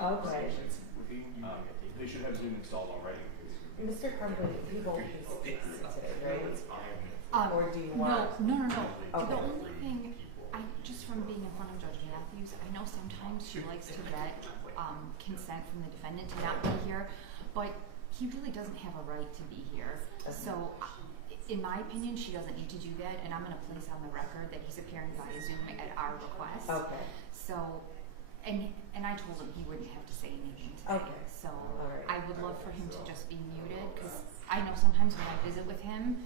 Okay. They should have Zoom installed already. Mr. Crumbley, you won't be speaking today, right? Or do you want? No. Okay. The only thing, just from being in front of Judge Matthews, I know sometimes she likes to get consent from the defendant to not be here, but he really doesn't have a right to be here. So, in my opinion, she doesn't need to do that, and I'm going to place on the record that he's appearing via Zoom at our request. Okay. So, and I told him he wouldn't have to say anything today. Okay. So, Right. I would love for him to just be muted, because I know sometimes when I visit with him,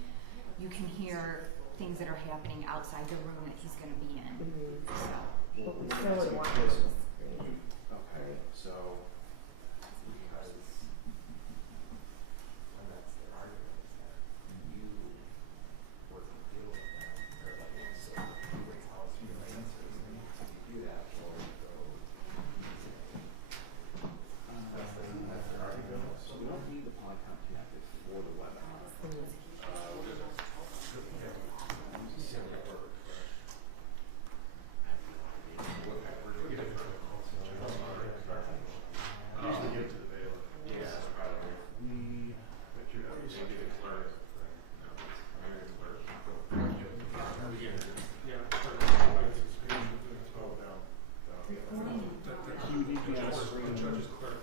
you can hear things that are happening outside the room that he's going to be in. Mm-hmm. So. But we still would want him to screen. Okay, so because and that's their argument is that you wasn't dealing with that or like so you would tell us your answers and you do that or you go that's their argument. So we don't need the podcast connected for the webinar.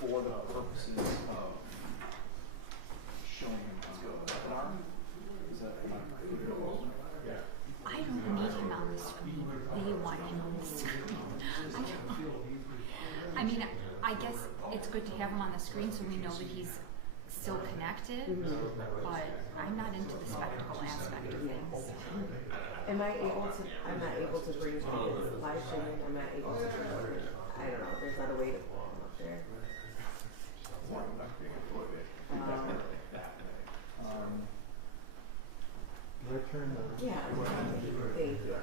For the purposes of showing him on the webinar. Is that yeah. I don't need him on the screen. They want him on the screen. I mean, I guess it's good to have him on the screen so we know that he's still connected, but I'm not into the spectacle aspect of things. Am I able to? I'm not able to bring his live streaming. I'm not able to. I don't know. There's not a way to pull him up there. Your turn. Yeah. Thank you.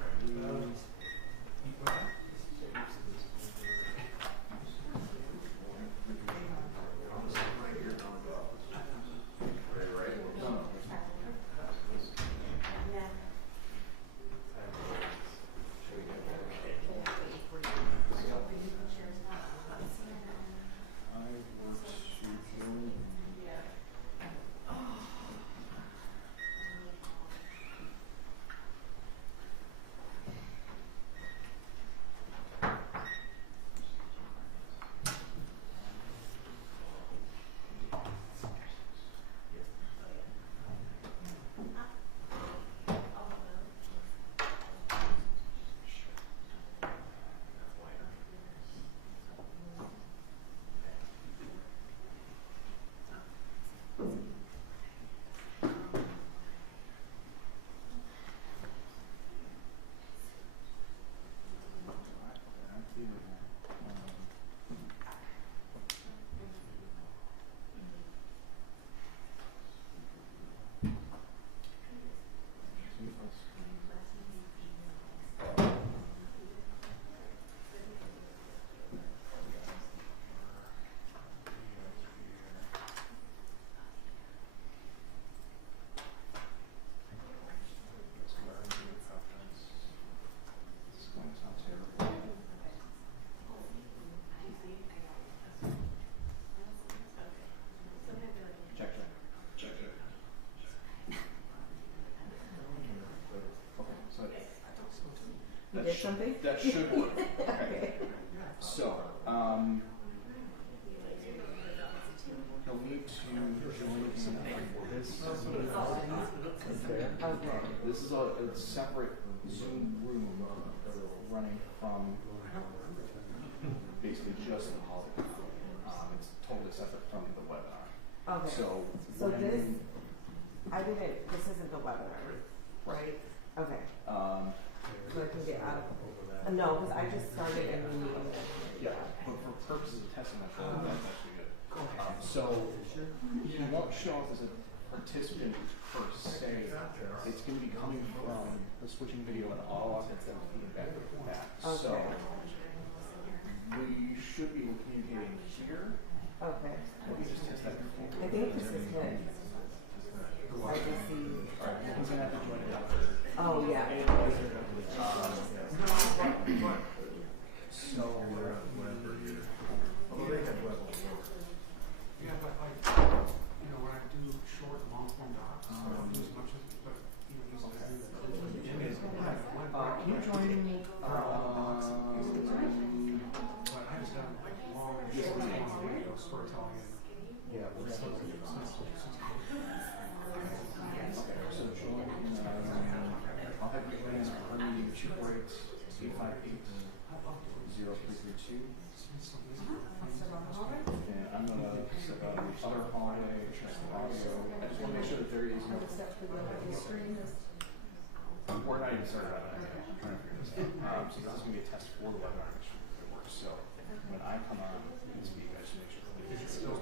Something? That should work. Okay. So, you'll need to join in for this. Okay. This is a separate Zoom room running from basically just the hologram. It's totally separate from the webinar. Okay. So this, this isn't the webinar, right? Okay. So I can get out of no, because I just started a new meeting. Yeah, but for purposes of testing, that's actually good. So you won't show up as a participant per se. It's going to be coming from the switching video and all of it that will feed back to that. Okay. So we should be communicating here. Okay. Let me just test that before. I think this is good. I can see. Alright, he's going to have to join it out. Oh, yeah. So, 248-858-0332. And I'm gonna set up the other hallway, check the audio. I just want to make sure that there is no. We're not even started on it. I'm trying to figure this out. So this is gonna be a test for the webinar, make sure it works. So when I come on and speak, I should make sure that it still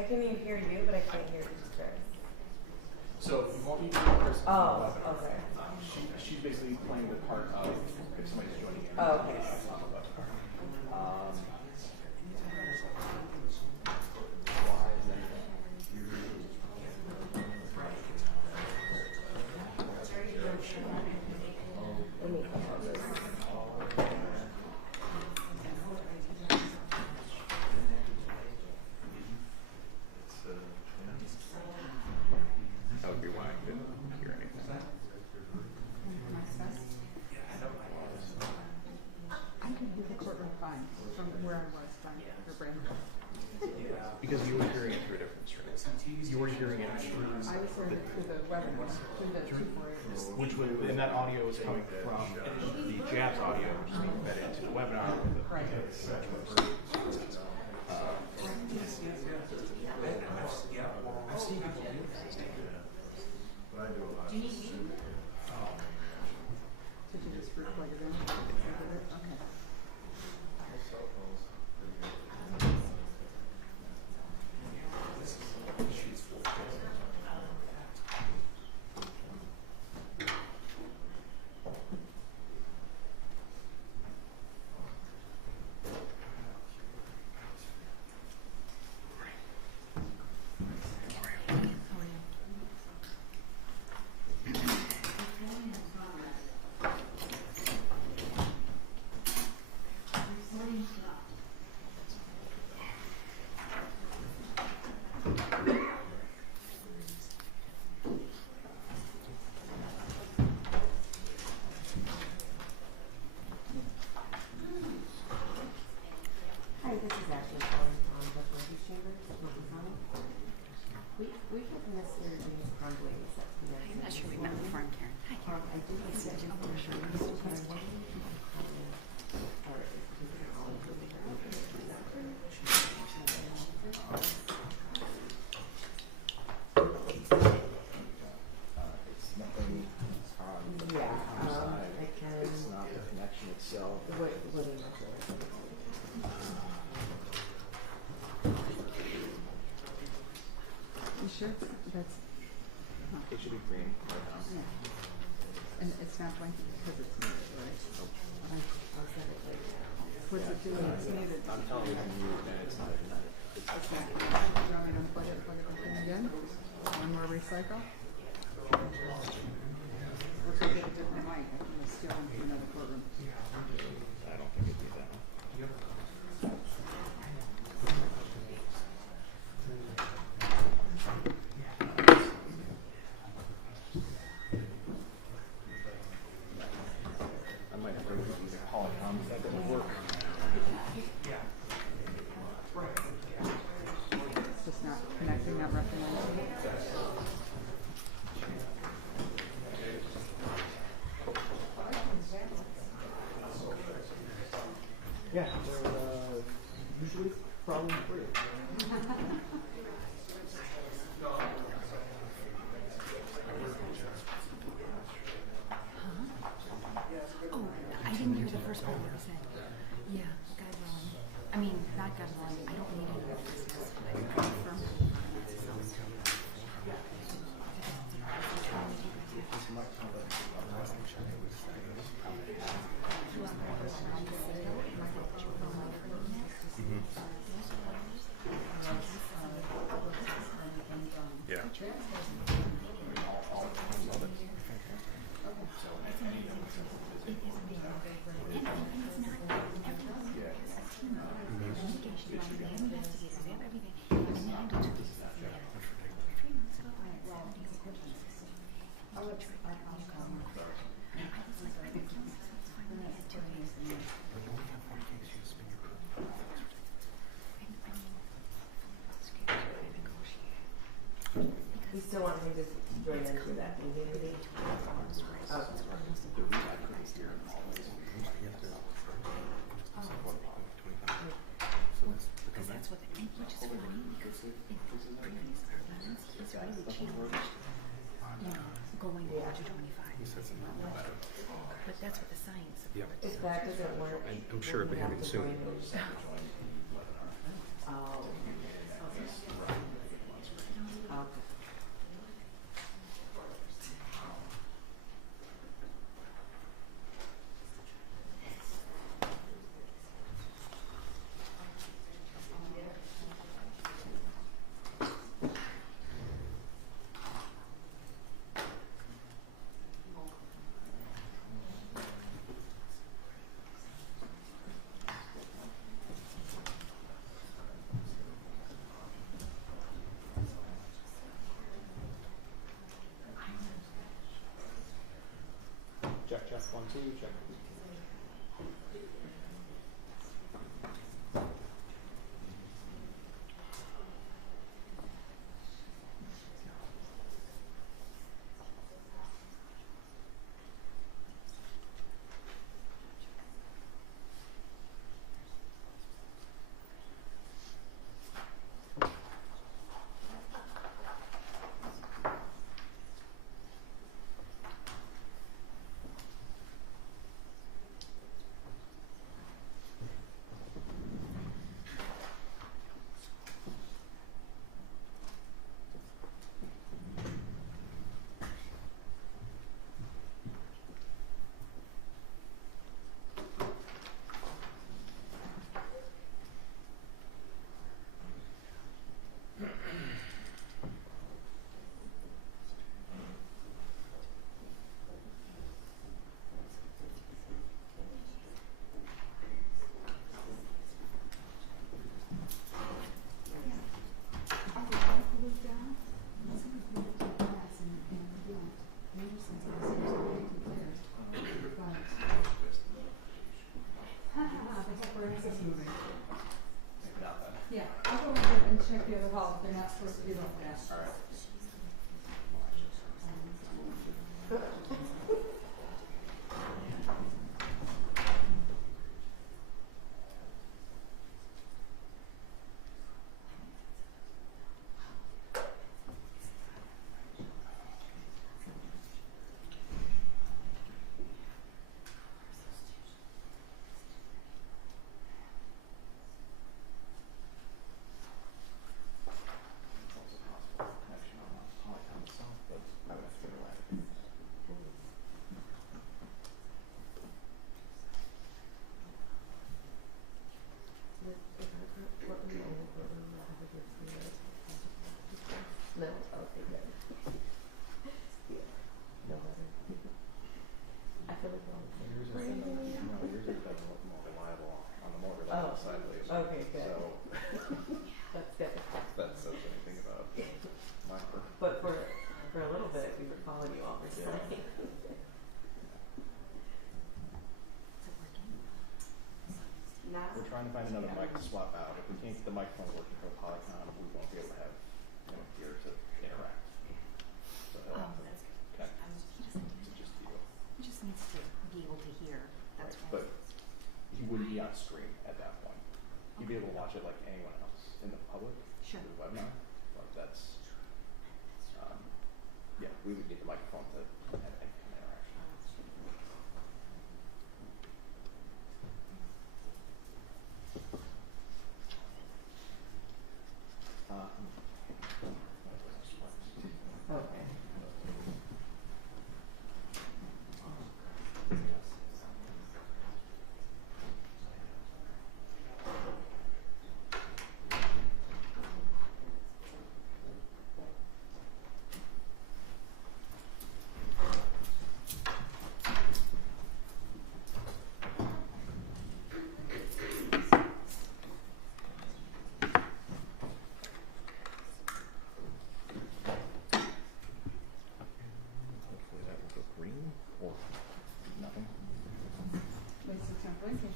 I can hear you, but I can't hear Chris. So you won't need to hear Chris. Oh, okay. She's basically playing the part of if somebody's joining in. Oh, okay. Because you were hearing it through a different stream. You were hearing it through I was hearing it through the webinar, through the 248. which was, and that audio is coming from the Jabs audio, which is being fed into the webinar. Right. I've seen people do this. But I do a lot. Do you need me? Did you just plug it in? Okay. Cell phones. Hi, this is Ashley calling from the Prosecution. We have Mr. James Crumbley set to the I'm not sure we met before, I'm Karen. Hi. I did Nice to meet you. for sure. But I wanted to or It's nothing on the side. I can. It's not the connection itself. What do you have? You sure? That's, It should be green right now. yeah. And it's not blinking because it's muted, right? I'll set it later. What's it doing? It's muted. I'm telling you, it's mute and it's not. It's not. Do you want me to plug it back in again? One more recycle? Or go get a different mic. I can steal one from another courtroom. Yeah, they're usually problem free. Oh, I didn't hear the first part of what he said. Yeah, God willing. I mean, not God willing. I don't need any more business. I can confirm that I'm not a Nazi, so. Yeah. You still want me to join into that meeting? Oh. Because that's what, and which is funny, because in previous arguments, he's really challenged, going over to 25. But that's what the science supports. If that doesn't work, I'm sure it'll be happening soon. Oh. Okay. Check, 1, 2, check. Yeah, I'll go over and check the other hall, they're not supposed to be like that. All right. No? Okay, good. Yeah. No other. I feel like Yours is definitely more reliable on the more reliable side lately. Okay, good. So That's good. that says anything about my work. But for a little bit, we were calling you all the time. Is it working? Now, We're trying to find another mic to swap out. If we can't get the microphone working for a Polycom, we won't be able to have gear to interact. So he'll have to That's good. connect He doesn't need to just you. He just needs to be able to hear. That's But right. he wouldn't be on screen at that point. You'd be able to watch it like anyone else in the public Sure. through the webinar, but that's, yeah, we would need the microphone to have any kind of interaction. Okay. Hopefully that will go green or nothing. Wait, so it's not blinking.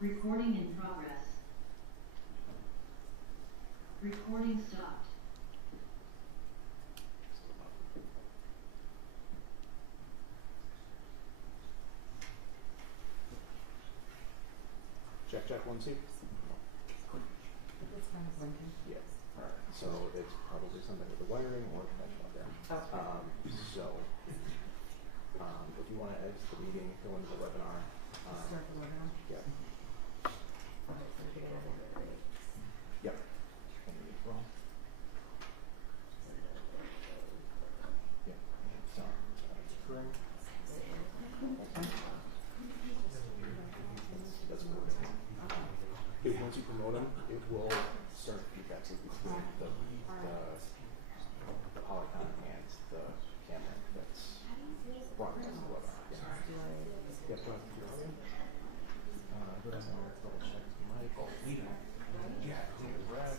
Recording in progress. Recording stopped. Check 1, 2. It's kind of blinking. Yeah. Alright. So it's probably something with the wiring or connection up there. Okay. If you want to exit the meeting, go into the webinar. Start the webinar. Yeah. Okay, so we get everybody. Yep. Yeah. It's occurring. That's cool. Once you promote them, it will start feedback loop between the Polycon and the camera that's broadcasting the webinar. Yeah. Yep, go ahead with your audio. Go down there, double check the mic. Yeah, take a breath.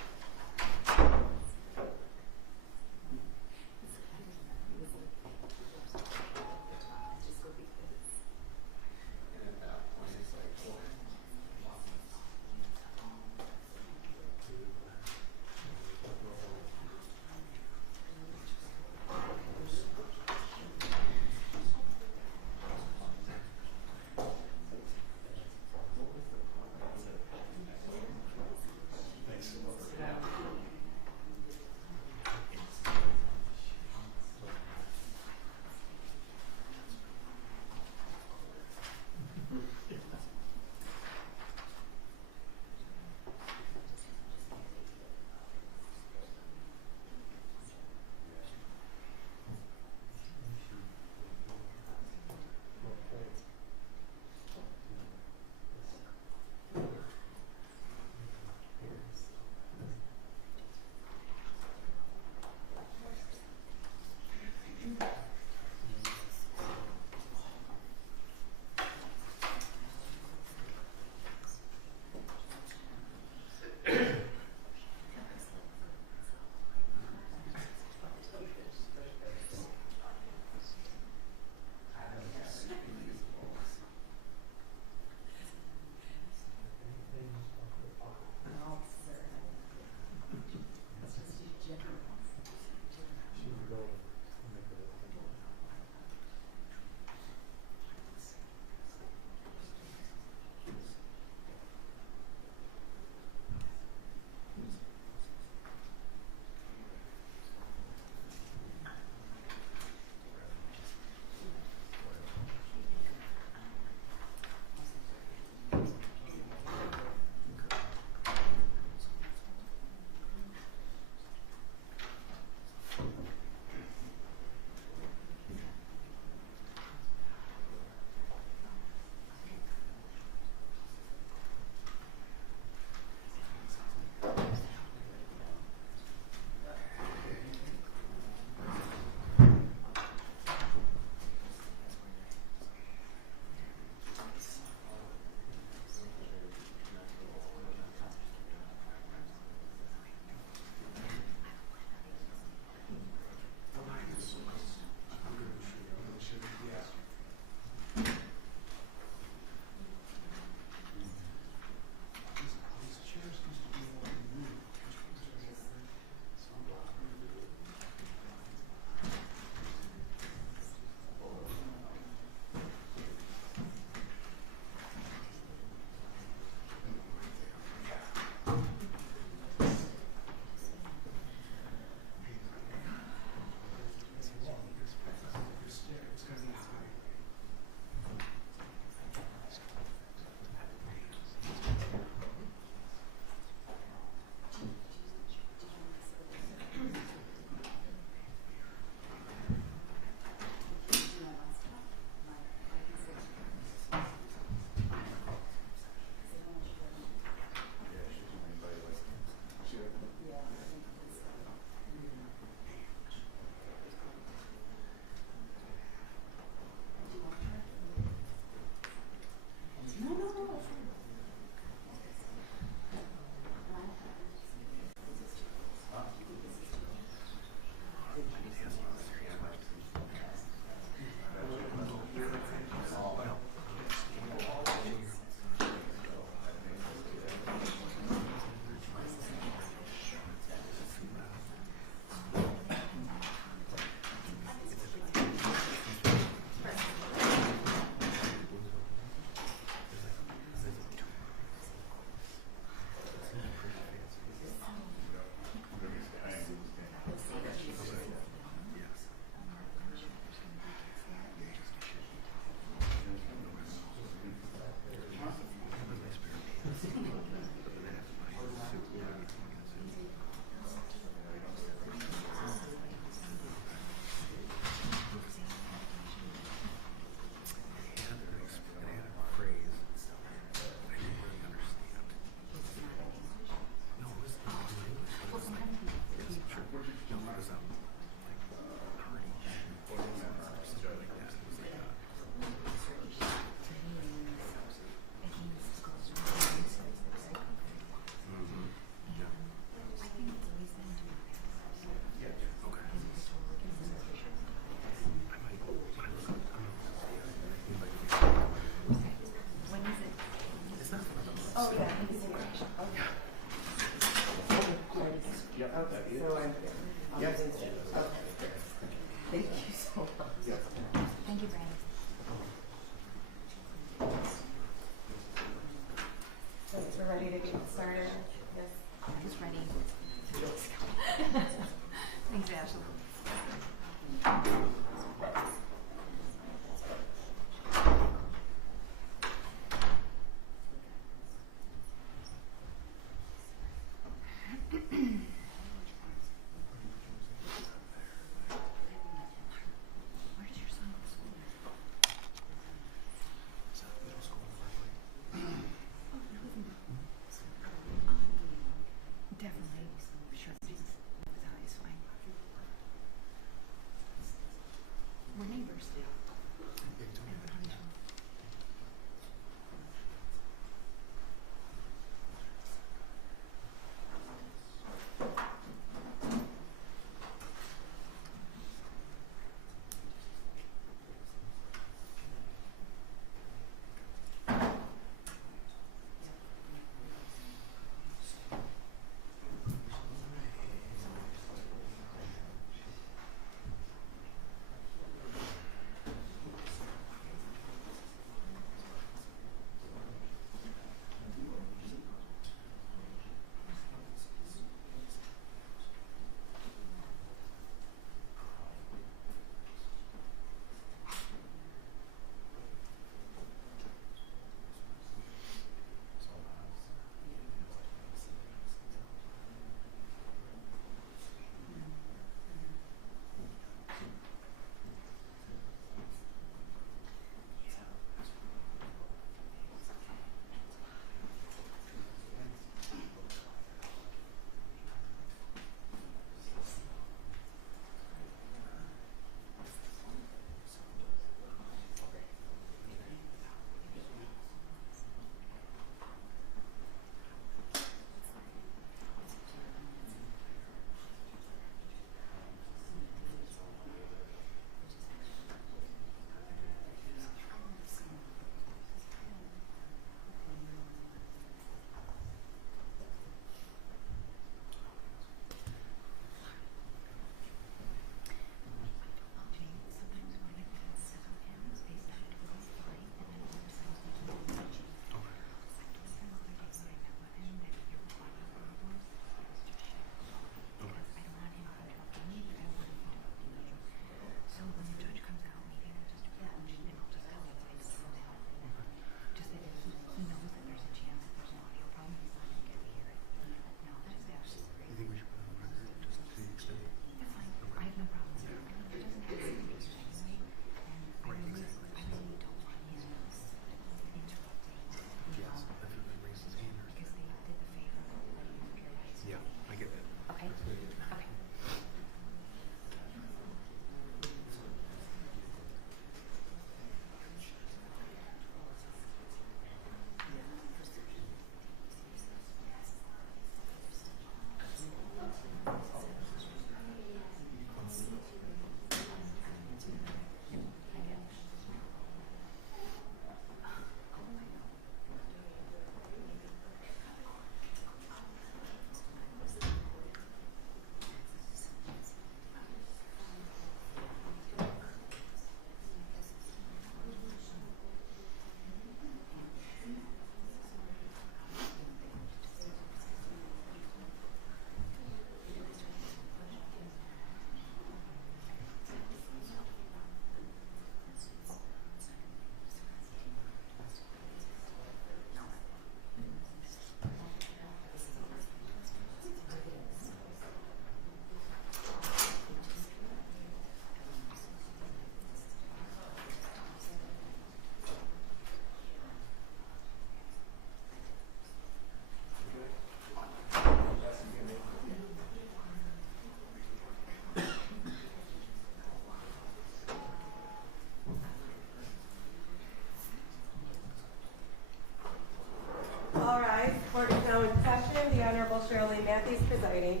exciting.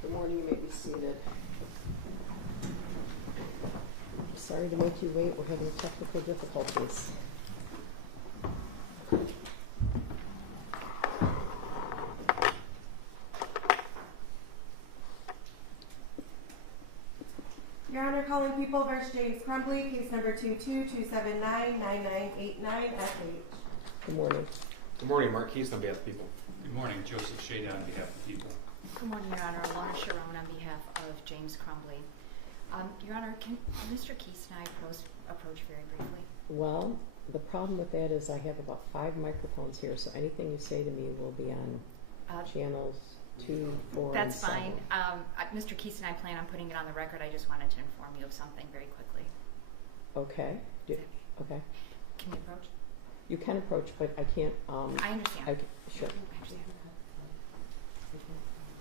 Good morning, you may be seated. Sorry to make you wait, we're having technical difficulties. Your Honor, calling People versus James Crumbley, case number 22-279-9989, FH. Good morning. Good morning, Mark Keith on behalf of People. Good morning, Joseph Shada on behalf of People. Good morning, Your Honor. Alona Sharon on behalf of James Crumbley. Your Honor, can Mr. Keese and I approach very briefly? Well, the problem with that is I have about 5 microphones here, so anything you say to me will be on channels 2, 4, That's and 7. fine. Mr. Keese and I plan on putting it on the record. I just wanted to inform you of something very quickly. Okay. Okay. Can you approach? You can approach, but I can't. I understand. Sure. I understand.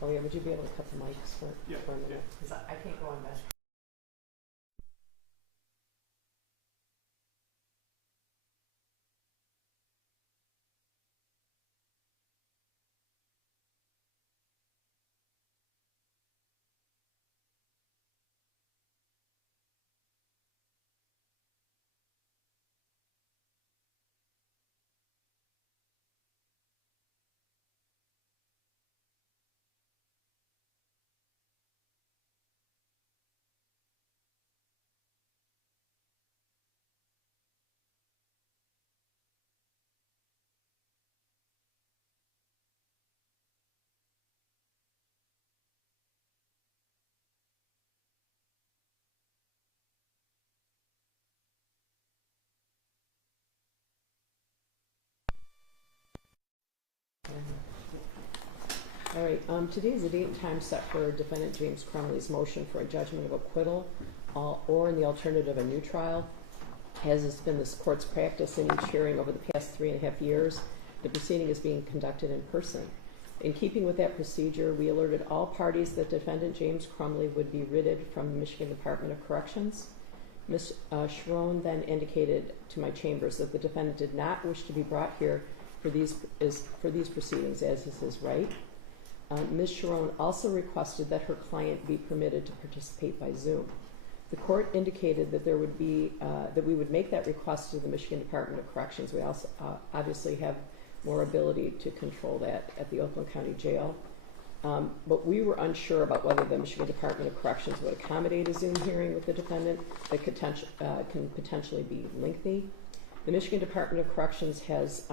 Oh yeah, would you be able to cut the mics for a minute? Yeah. Because I can't go on that. All right, today is the date and time set for defendant James Crumbley's motion for a judgment of acquittal or in the alternative a new trial. As has been this court's practice in each hearing over the past 3.5 years, the proceeding is being conducted in person. In keeping with that procedure, we alerted all parties that defendant James Crumbley would be writted from the Michigan Department of Corrections. Ms. Sharon then indicated to my chambers that the defendant did not wish to be brought here for these proceedings, as is his right. Ms. Sharon also requested that her client be permitted to participate by Zoom. The court indicated that there would be that we would make that request to the Michigan Department of Corrections. We also obviously have more ability to control that at the Oakland County Jail. But we were unsure about whether the Michigan Department of Corrections would accommodate a Zoom hearing with the defendant that can potentially be lengthy. The Michigan Department of Corrections has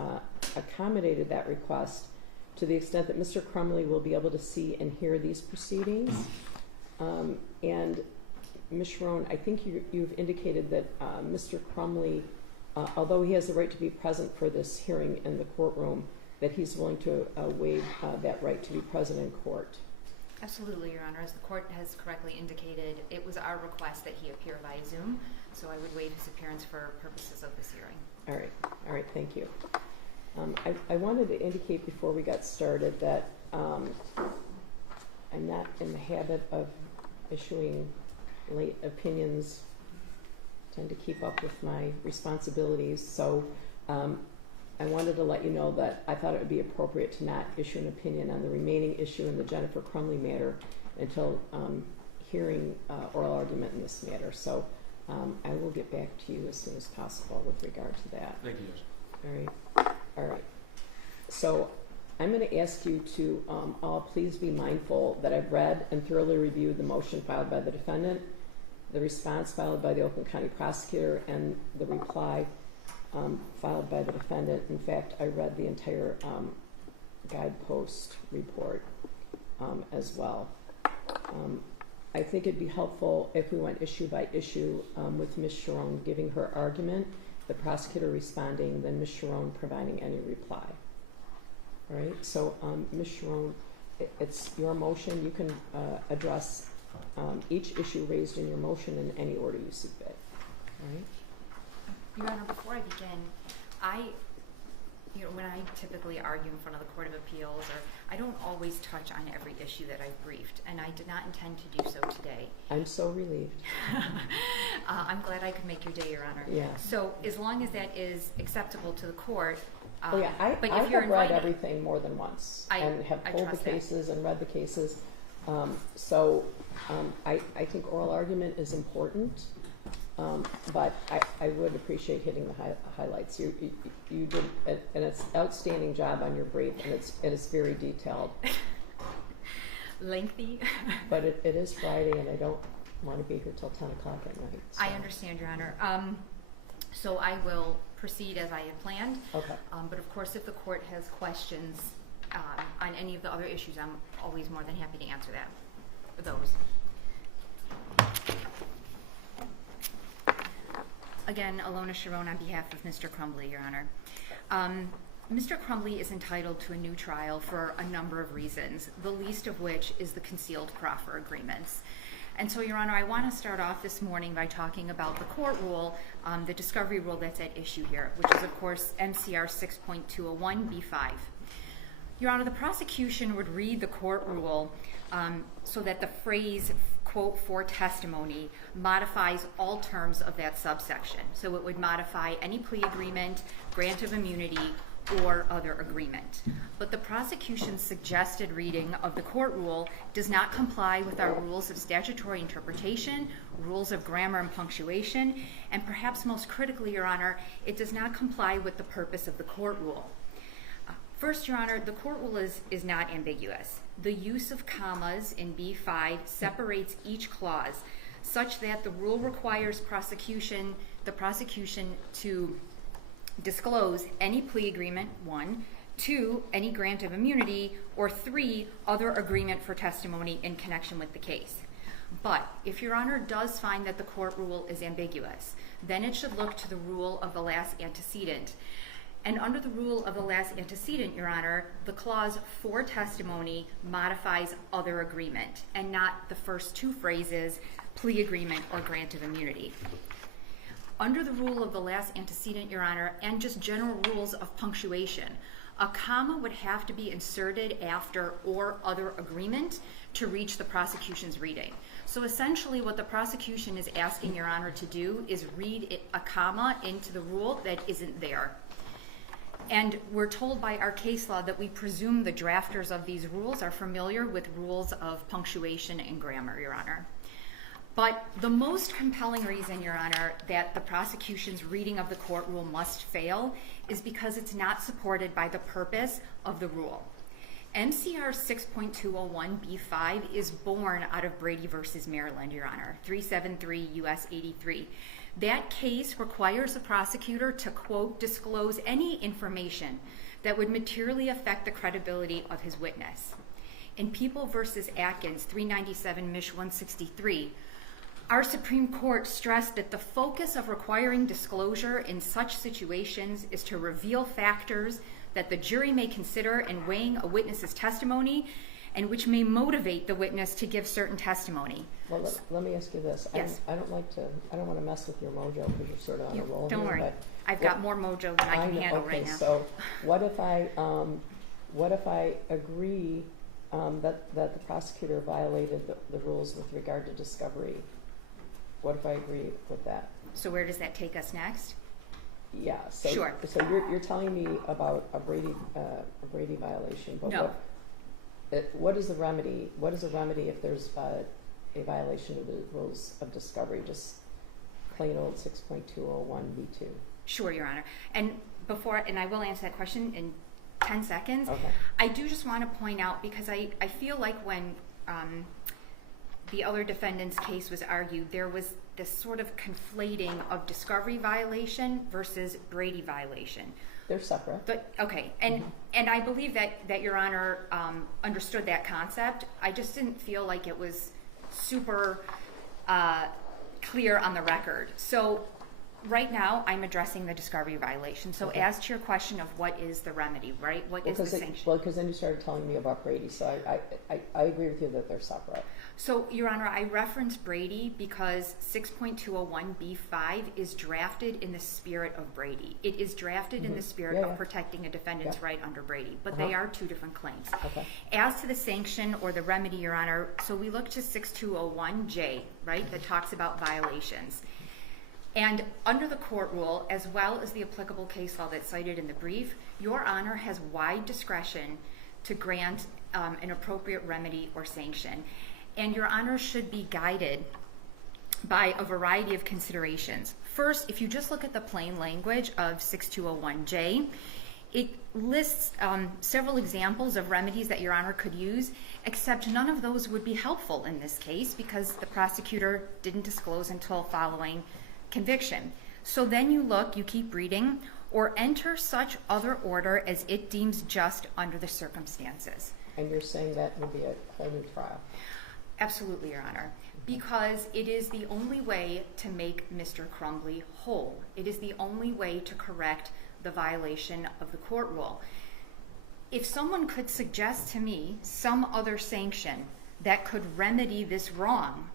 accommodated that request to the extent that Mr. Crumbley will be able to see and hear these proceedings. And Ms. Sharon, I think you've indicated that Mr. Crumbley, although he has the right to be present for this hearing in the courtroom, that he's willing to waive that right to be present in court. Absolutely, Your Honor. As the court has correctly indicated, it was our request that he appear via Zoom, so I would waive his appearance for purposes of this hearing. All right, thank you. I wanted to indicate before we got started that I'm not in the habit of issuing late opinions. I tend to keep up with my responsibilities, so I wanted to let you know that I thought it would be appropriate to not issue an opinion on the remaining issue in the Jennifer Crumbley matter until hearing oral argument in this matter. So I will get back to you as soon as possible with regard to that. Thank you, Judge. All right. So I'm going to ask you to all please be mindful that I've read and thoroughly reviewed the motion filed by the defendant, the response filed by the Oakland County prosecutor, and the reply filed by the defendant. In fact, I read the entire guidepost report as well. I think it'd be helpful if we went issue by issue with Ms. Sharon giving her argument, the prosecutor responding, then Ms. Sharon providing any reply. All right, so Ms. Sharon, it's your motion. You can address each issue raised in your motion in any order you see fit. All right. Your Honor, before I begin, when I typically argue in front of the Court of Appeals, I don't always touch on every issue that I've briefed, and I did not intend to do so today. I'm so relieved. I'm glad I could make your day, Your Honor. Yeah. So as long as that is acceptable to the court, Well, yeah, I but if have you're read invited, everything more than once and have I pulled the trust that. cases and read the cases. I think oral argument is important, but I would appreciate hitting the highlights. You did an outstanding job on your brief, and it's very detailed. Lengthy. But it is Friday, and I don't want to be here till 10 o'clock at night. So. I understand, Your Honor. So I will proceed as I had planned. Okay. But of course, if the court has questions on any of the other issues, I'm always more than happy to answer those. Again, Alona Sharon on behalf of Mr. Crumbley, Your Honor. Mr. Crumbley is entitled to a new trial for a number of reasons, the least of which is the concealed proffer agreements. And so, Your Honor, I want to start off this morning by talking about the court rule, the discovery rule that's at issue here, which is, of course, MCR 6.201B5. Your Honor, the prosecution would read the court rule so that the phrase, quote, for testimony modifies all terms of that subsection. So it would modify any plea agreement, grant of immunity, or other agreement. But the prosecution's suggested reading of the court rule does not comply with our rules of statutory interpretation, rules of grammar and punctuation, and perhaps most critically, Your Honor, it does not comply with the purpose of the court rule. First, Your Honor, the court rule is not ambiguous. The use of commas in B5 separates each clause such that the rule requires the prosecution to disclose any plea agreement, 1, 2, any grant of immunity, or 3, other agreement for testimony in connection with the case. But if Your Honor does find that the court rule is ambiguous, then it should look to the rule of the last antecedent. And under the rule of the last antecedent, Your Honor, the clause for testimony modifies other agreement and not the first two phrases, plea agreement or grant of immunity. Under the rule of the last antecedent, Your Honor, and just general rules of punctuation, a comma would have to be inserted after or other agreement to reach the prosecution's reading. So essentially what the prosecution is asking Your Honor to do is read a comma into the rule that isn't there. And we're told by our case law that we presume the drafters of these rules are familiar with rules of punctuation and grammar, Your Honor. But the most compelling reason, Your Honor, that the prosecution's reading of the court rule must fail is because it's not supported by the purpose of the rule. MCR 6.201B5 is born out of Brady v. Maryland, Your Honor, 373 U.S. 83. That case requires the prosecutor to, quote, disclose any information that would materially affect the credibility of his witness. In People v. Atkins, 397 Mich. 163, our Supreme Court stressed that the focus of requiring disclosure in such situations is to reveal factors that the jury may consider in weighing a witness's testimony and which may motivate the witness to give certain testimony. Well, let me ask you this. Yes. I don't want to mess with your mojo because you're sort of on a roll Don't here. worry. But I've got more mojo than I can handle okay, right now. So what if I agree that the prosecutor violated the rules with regard to discovery? What if I agree with that? So where does that take us next? Yeah. So, Sure. So you're telling me about a Brady violation, but No. what is the remedy? What is the remedy if there's a violation of the rules of discovery? Just plain old 6.201B2. Sure, Your Honor. And I will answer that question in 10 seconds. Okay. I do just want to point out, because I feel like when the other defendant's case was argued, there was this sort of conflating of discovery violation versus Brady violation. They're separate. But okay, and I believe that Your Honor understood that concept. I just didn't feel like it was super clear on the record. So right now, I'm addressing the discovery violation. So as to your question of what is the remedy, right? What is the sanction? Because then you started telling me about Brady, so I agree with you that they're separate. So, Your Honor, I referenced Brady because 6.201B5 is drafted in the spirit of Brady. It is drafted in the spirit of protecting a defendant's right under Brady, but they are two different claims. Okay. As to the sanction or the remedy, Your Honor, so we look to 6201J, right, that talks about violations. And under the court rule, as well as the applicable case law that's cited in the brief, Your Honor has wide discretion to grant an appropriate remedy or sanction. And Your Honor should be guided by a variety of considerations. First, if you just look at the plain language of 6201J, it lists several examples of remedies that Your Honor could use, except none of those would be helpful in this case because the prosecutor didn't disclose until following conviction. So then you keep reading, or enter such other order as it deems just under the circumstances. And you're saying that would be a whole new trial? Absolutely, Your Honor, because it is the only way to make Mr. Crumbley whole. It is the only way to correct the violation of the court rule. If someone could suggest to me some other sanction that could remedy this wrong,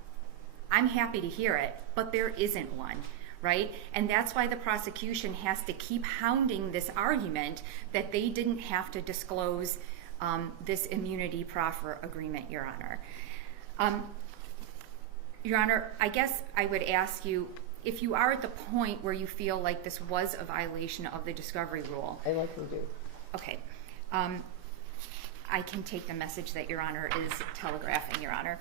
I'm happy to hear it, but there isn't one, right? And that's why the prosecution has to keep hounding this argument that they didn't have to disclose this immunity proffer agreement, Your Honor. Your Honor, I guess I would ask you, if you are at the point where you feel like this was a violation of the discovery rule. I likely do. Okay. I can take the message that Your Honor is telegraphing, Your Honor.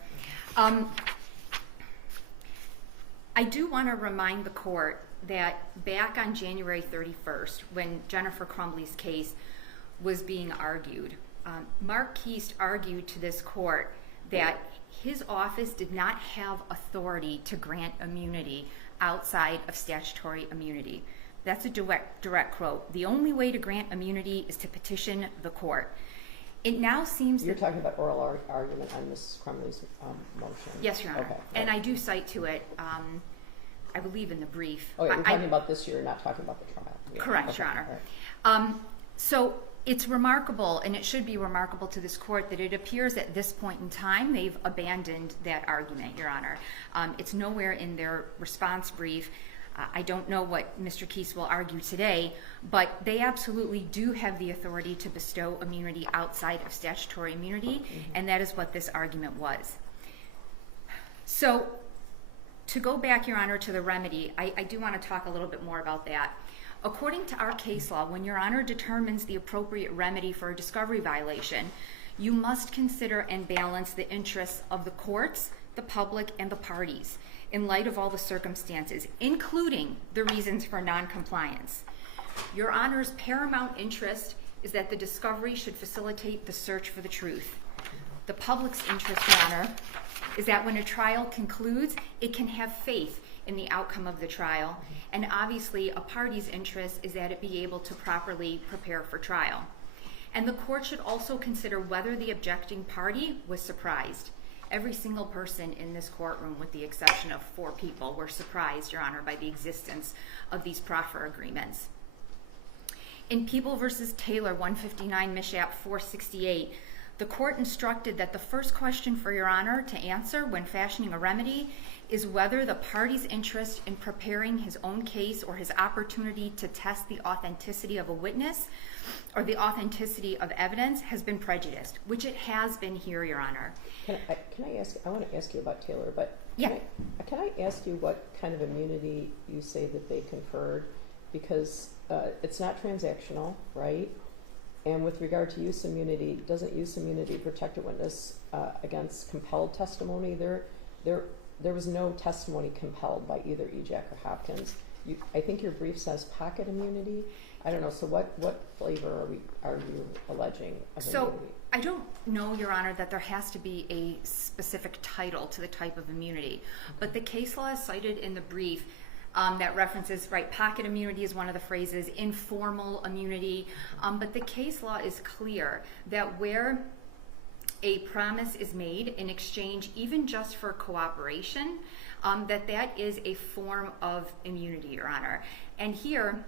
I do want to remind the court that back on January 31st, when Jennifer Crumbley's case was being argued, Mark Keast argued to this court that his office did not have authority to grant immunity outside of statutory immunity. That's a direct quote. The only way to grant immunity is to petition the court. It now seems You're talking about oral argument on Mrs. Crumbley's motion. Yes, Your Honor. Okay. And I do cite to it, I believe in the brief. Oh, yeah, you're talking about this year, not talking about the trial. Yeah. Correct, Okay. Your Honor. All right. So it's remarkable, and it should be remarkable to this court, that it appears at this point in time they've abandoned that argument, Your Honor. It's nowhere in their response brief. I don't know what Mr. Keast will argue today, but they absolutely do have the authority to bestow immunity outside of statutory immunity, and that is what this argument was. So to go back, Your Honor, to the remedy, I do want to talk a little bit more about that. According to our case law, when Your Honor determines the appropriate remedy for a discovery violation, you must consider and balance the interests of the courts, the public, and the parties in light of all the circumstances, including the reasons for noncompliance. Your Honor's paramount interest is that the discovery should facilitate the search for the truth. The public's interest, Your Honor, is that when a trial concludes, it can have faith in the outcome of the trial, and obviously a party's interest is that it be able to properly prepare for trial. And the court should also consider whether the objecting party was surprised. Every single person in this courtroom, with the exception of 4 people, were surprised, Your Honor, by the existence of these proffer agreements. In People v. Taylor, 159 Mishap 468, the court instructed that the first question for Your Honor to answer when fashioning a remedy is whether the party's interest in preparing his own case or his opportunity to test the authenticity of a witness or the authenticity of evidence has been prejudiced, which it has been here, Your Honor. Can I ask, I want to ask you about Taylor, but Yeah. can I ask you what kind of immunity you say that they conferred? Because it's not transactional, right? And with regard to use immunity, doesn't use immunity protect a witness against compelled testimony? There was no testimony compelled by either EJAC or Hopkins. I think your brief says pocket immunity. I don't know. So what flavor are you alleging of immunity? I don't know, Your Honor, that there has to be a specific title to the type of immunity, but the case law is cited in the brief that references, right, pocket immunity is one of the phrases, informal immunity, but the case law is clear that where a promise is made in exchange, even just for cooperation, that is a form of immunity, Your Honor. And here,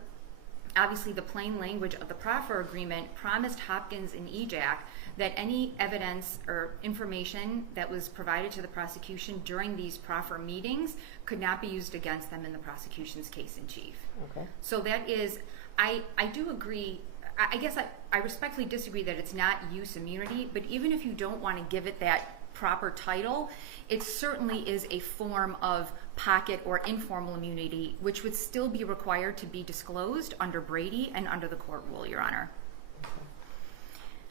obviously the plain language of the proffer agreement promised Hopkins and EJAC that any evidence or information that was provided to the prosecution during these proffer meetings could not be used against them in the prosecution's case in chief. Okay. So that is, I do agree, I guess I respectfully disagree that it's not use immunity, but even if you don't want to give it that proper title, it certainly is a form of pocket or informal immunity, which would still be required to be disclosed under Brady and under the court rule, Your Honor.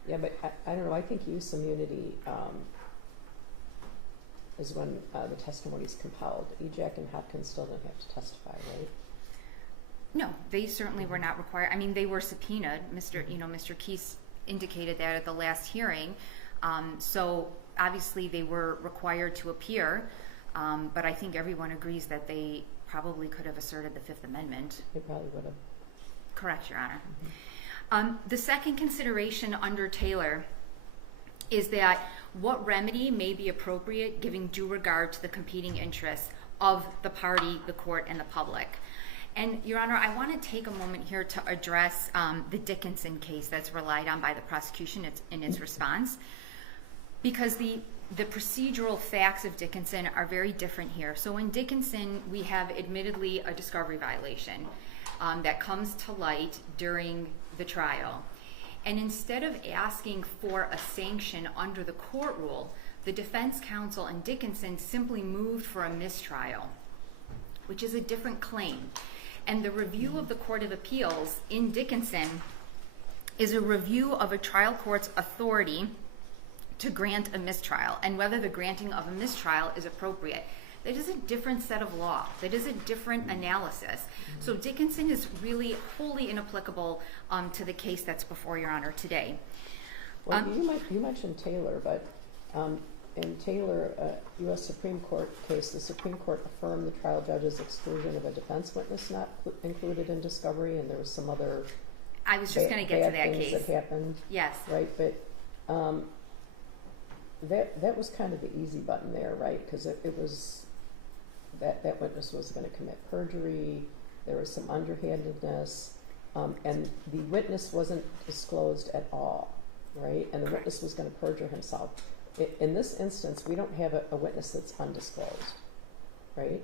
Yeah, but I don't know, I think use immunity is when the testimony is compelled. Ejak and Hopkins still didn't have to testify, right? No, they certainly were not required. I mean, they were subpoenaed. Mr. Keese indicated that at the last hearing. So obviously they were required to appear, but I think everyone agrees that they probably could have asserted the Fifth Amendment. They probably would have. Correct, Your Honor. The second consideration under Taylor is that what remedy may be appropriate giving due regard to the competing interests of the party, the court, and the public. And, Your Honor, I want to take a moment here to address the Dickinson case that's relied on by the prosecution in its response, because the procedural facts of Dickinson are very different here. So in Dickinson, we have admittedly a discovery violation that comes to light during the trial. And instead of asking for a sanction under the court rule, the defense counsel in Dickinson simply moved for a mistrial, which is a different claim. And the review of the Court of Appeals in Dickinson is a review of a trial court's authority to grant a mistrial and whether the granting of a mistrial is appropriate. That is a different set of law. That is a different analysis. So Dickinson is really wholly inapplicable to the case that's before Your Honor today. Well, you mentioned Taylor, but in Taylor, U.S. Supreme Court case, the Supreme Court affirmed the trial judge's exclusion of a defense witness not included in discovery, and there was some other I was just going to get to that case. That happened. Yes. Right, but that was kind of the easy button there, right? Because it was that witness was going to commit perjury. There was some underhandedness, and the witness wasn't disclosed at all, right? And the witness was going to perjure himself. In this instance, we don't have a witness that's undisclosed, right?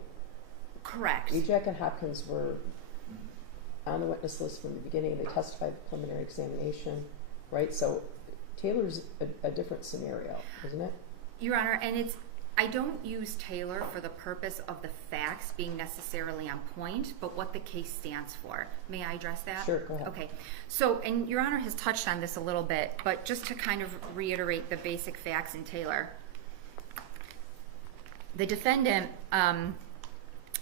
Correct. Ejak and Hopkins were on the witness list from the beginning. They testified at the preliminary examination, right? So Taylor's a different scenario, isn't it? Your Honor, and I don't use Taylor for the purpose of the facts being necessarily on point, but what the case stands for. May I address that? Sure, go ahead. Okay. So, and Your Honor has touched on this a little bit, but just to kind of reiterate the basic facts in Taylor. The defendant,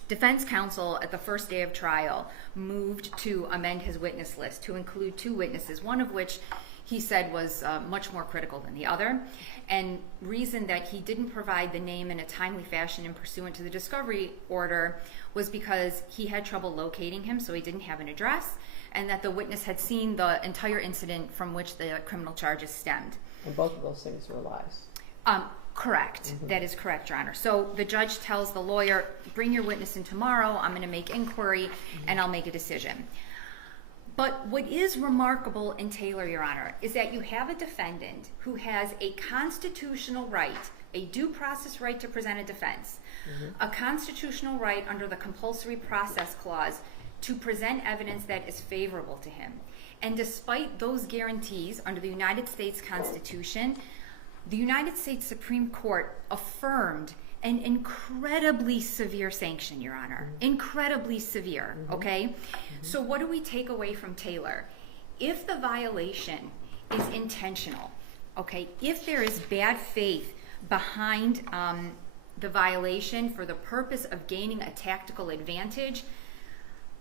defense counsel at the first day of trial moved to amend his witness list to include two witnesses, one of which he said was much more critical than the other, and reason that he didn't provide the name in a timely fashion and pursuant to the discovery order was because he had trouble locating him, so he didn't have an address, and that the witness had seen the entire incident from which the criminal charges stemmed. And both of those things were lies. Correct. Mm-hmm. That is correct, Your Honor. So the judge tells the lawyer, bring your witness in tomorrow, I'm going to make inquiry, and I'll make a decision. But what is remarkable in Taylor, Your Honor, is that you have a defendant who has a constitutional right, a due process right to present a defense, a constitutional right under the compulsory process clause to present evidence that is favorable to him. And despite those guarantees under the United States Constitution, the United States Supreme Court affirmed an incredibly severe sanction, Your Honor. Incredibly severe, okay? So what do we take away from Taylor? If the violation is intentional, okay, if there is bad faith behind the violation for the purpose of gaining a tactical advantage,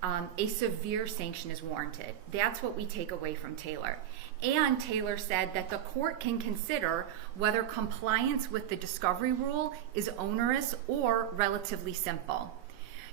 a severe sanction is warranted. That's what we take away from Taylor. And Taylor said that the court can consider whether compliance with the discovery rule is onerous or relatively simple.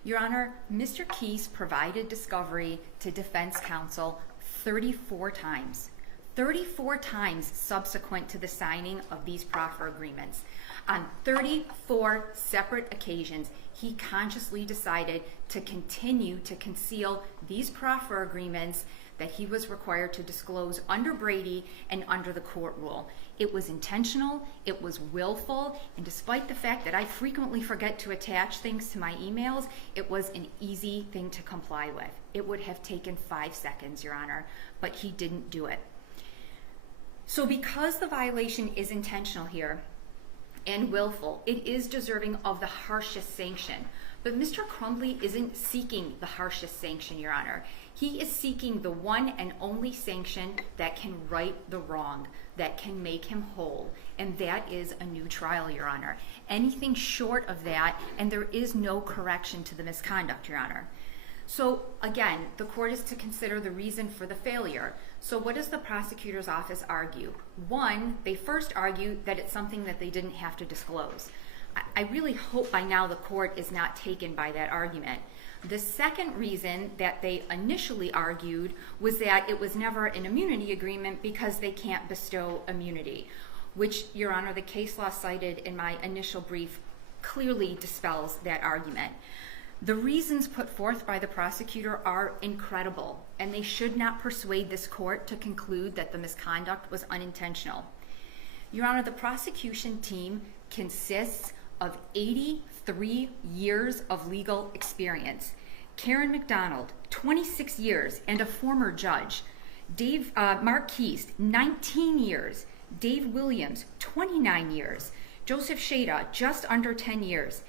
Your Honor, Mr. Keese provided discovery to defense counsel 34 times. 34 times subsequent to the signing of these proffer agreements. On 34 separate occasions, he consciously decided to continue to conceal these proffer agreements that he was required to disclose under Brady and under the court rule. It was intentional, it was willful, and despite the fact that I frequently forget to attach things to my emails, it was an easy thing to comply with. It would have taken 5 seconds, Your Honor, but he didn't do it. So because the violation is intentional here, and willful, it is deserving of the harshest sanction. But Mr. Crumbley isn't seeking the harshest sanction, Your Honor. He is seeking the one and only sanction that can right the wrong, that can make him whole, and that is a new trial, Your Honor. Anything short of that, and there is no correction to the misconduct, Your Honor. So again, the court is to consider the reason for the failure. So what does the prosecutor's office argue? One, they first argue that it's something that they didn't have to disclose. I really hope by now the court is not taken by that argument. The second reason that they initially argued was that it was never an immunity agreement because they can't bestow immunity, which, Your Honor, the case law cited in my initial brief clearly dispels that argument. The reasons put forth by the prosecutor are incredible, and they should not persuade this court to conclude that the misconduct was unintentional. Your Honor, the prosecution team consists of 83 years of legal experience. Karen McDonald, 26 years and a former judge. Mark Keast, 19 years. Dave Williams, 29 years. Joseph Shada, just under 10 years.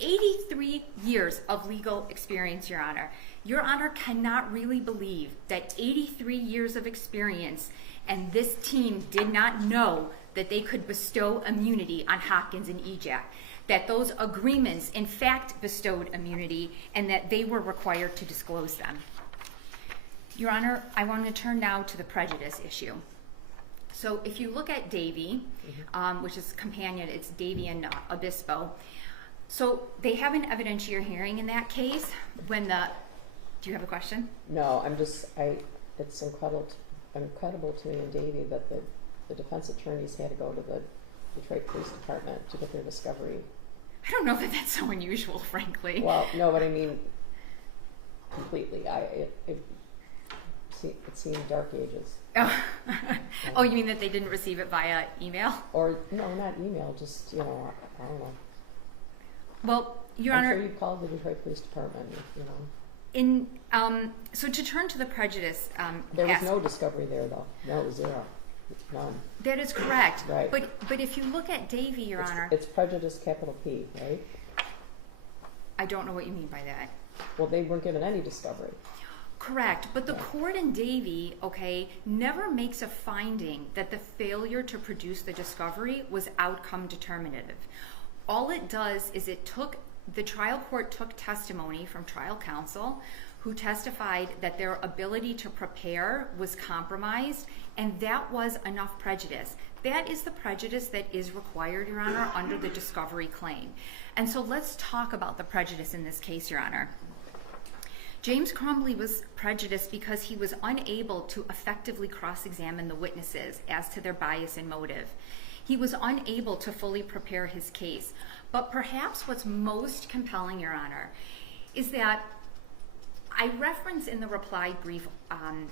83 years of legal experience, Your Honor. Your Honor cannot really believe that 83 years of experience and this team did not know that they could bestow immunity on Hopkins and Ejac, that those agreements in fact bestowed immunity and that they were required to disclose them. Your Honor, I want to turn now to the prejudice issue. So if you look at Davy, which is companion, it's Davy and Obispo. So they have an evidentiary hearing in that case when the, do you have a question? No, it's incredible to me and Davey that the defense attorneys had to go to the Detroit Police Department to get their discovery. I don't know that that's so unusual, frankly. Well, no, but I mean, completely. It seemed dark ages. Oh, you mean that they didn't receive it via email? Or, no, not email, just, I don't know. Well, Your I'm Honor, sure you called the Detroit Police Department, So to turn to the prejudice There was no discovery there, though. No, zero. None. That is correct. Right. But if you look at Davy, Your Honor. It's prejudice, capital P, right? I don't know what you mean by that. Well, they weren't given any discovery. Correct, but the court in Davy, never makes a finding that the failure to produce the discovery was outcome determinative. All it does is the trial court took testimony from trial counsel who testified that their ability to prepare was compromised, and that was enough prejudice. That is the prejudice that is required, Your Honor, under the discovery claim. And so let's talk about the prejudice in this case, Your Honor. James Crumbley was prejudiced because he was unable to effectively cross-examine the witnesses as to their bias and motive. He was unable to fully prepare his case. But perhaps what's most compelling, Your Honor, is that I reference in the reply brief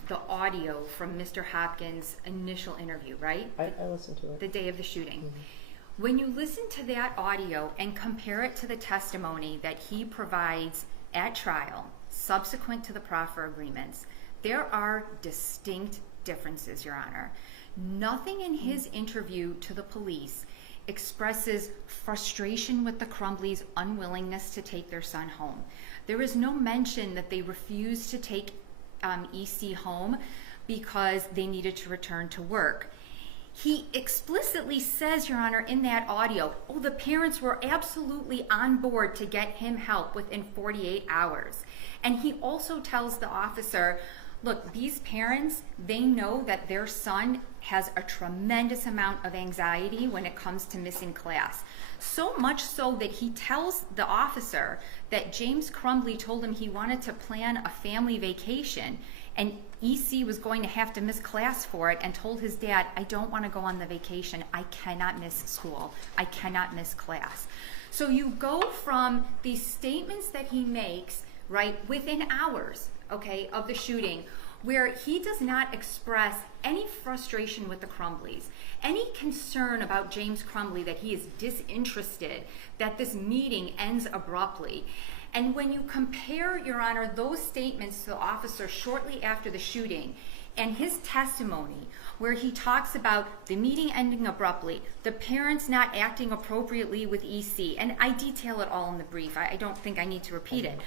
the audio from Mr. Hopkins' initial interview, right? I listened to it. The day of the shooting. When you listen to that audio and compare it to the testimony that he provides at trial, subsequent to the proffer agreements, there are distinct differences, Your Honor. Nothing in his interview to the police expresses frustration with the Crumbleys' unwillingness to take their son home. There is no mention that they refused to take EC home because they needed to return to work. He explicitly says, Your Honor, in that audio, the parents were absolutely on board to get him help within 48 hours. And he also tells the officer, look, these parents, they know that their son has a tremendous amount of anxiety when it comes to missing class. So much so that he tells the officer that James Crumbley told him he wanted to plan a family vacation and EC was going to have to miss class for it, and told his dad, I don't want to go on the vacation. I cannot miss school. I cannot miss class. So you go from these statements that he makes, right, within hours, of the shooting, where he does not express any frustration with the Crumbleys, any concern about James Crumbley that he is disinterested, that this meeting ends abruptly. And when you compare, Your Honor, those statements to the officer shortly after the shooting, and his testimony, where he talks about the meeting ending abruptly, the parents not acting appropriately with EC, and I detail it all in the brief. I don't think I need to repeat it.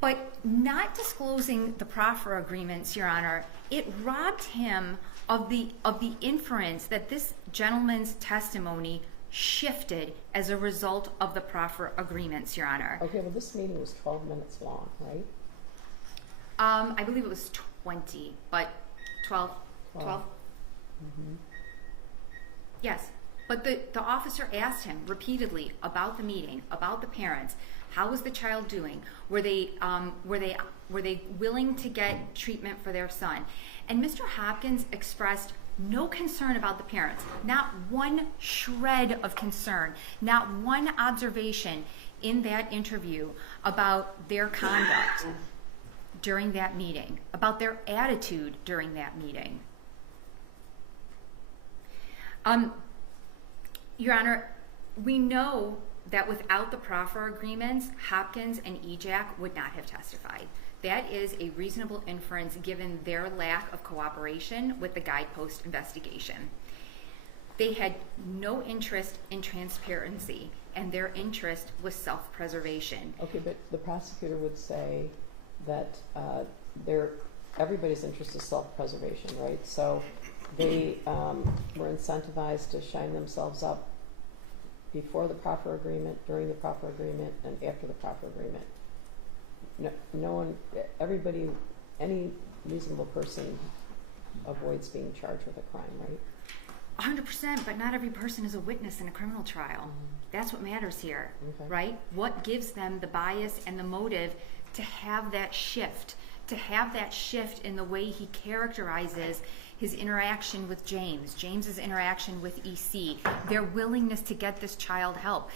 But not disclosing the proffer agreements, Your Honor, it robbed him of the inference that this gentleman's testimony shifted as a result of the proffer agreements, Your Honor. Okay, well, this meeting was 12 minutes long, right? I believe it was 20, but 12? Mm-hmm. Yes. But the officer asked him repeatedly about the meeting, about the parents. How was the child doing? Were they willing to get treatment for their son? And Mr. Hopkins expressed no concern about the parents, not one shred of concern, not one observation in that interview about their conduct during that meeting, about their attitude during that meeting. Your Honor, we know that without the proffer agreements, Hopkins and EJAC would not have testified. That is a reasonable inference given their lack of cooperation with the guidepost investigation. They had no interest in transparency, and their interest was self-preservation. Okay, but the prosecutor would say that everybody's interest is self-preservation, right? So they were incentivized to shine themselves up before the proffer agreement, during the proffer agreement, and after the proffer agreement. No one, everybody, any reasonable person avoids being charged with a crime, right? 100%, but not every person is a witness in a criminal trial. Mm-hmm. That's what matters here, okay. Right? What gives them the bias and the motive to have that shift in the way he characterizes his interaction with James's interaction with EC, their willingness to get this child help.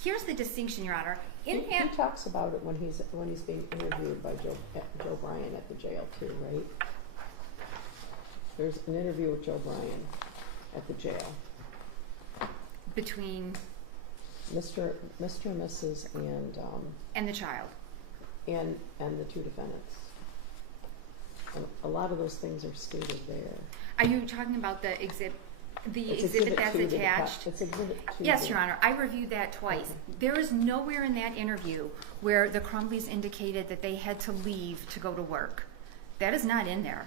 Here's the distinction, Your Honor. He talks about it when he's being interviewed by Joe Bryan at the jail too, right? There's an interview with Joe Bryan at the jail. Between Mr. and Mrs. and the child. And the two defendants. And a lot of those things are stated there. Are you talking about the exhibit that's attached? It's Exhibit 2. Yes, Your Honor. I reviewed that twice. Okay. There is nowhere in that interview where the Crumbleys indicated that they had to leave to go to work. That is not in there.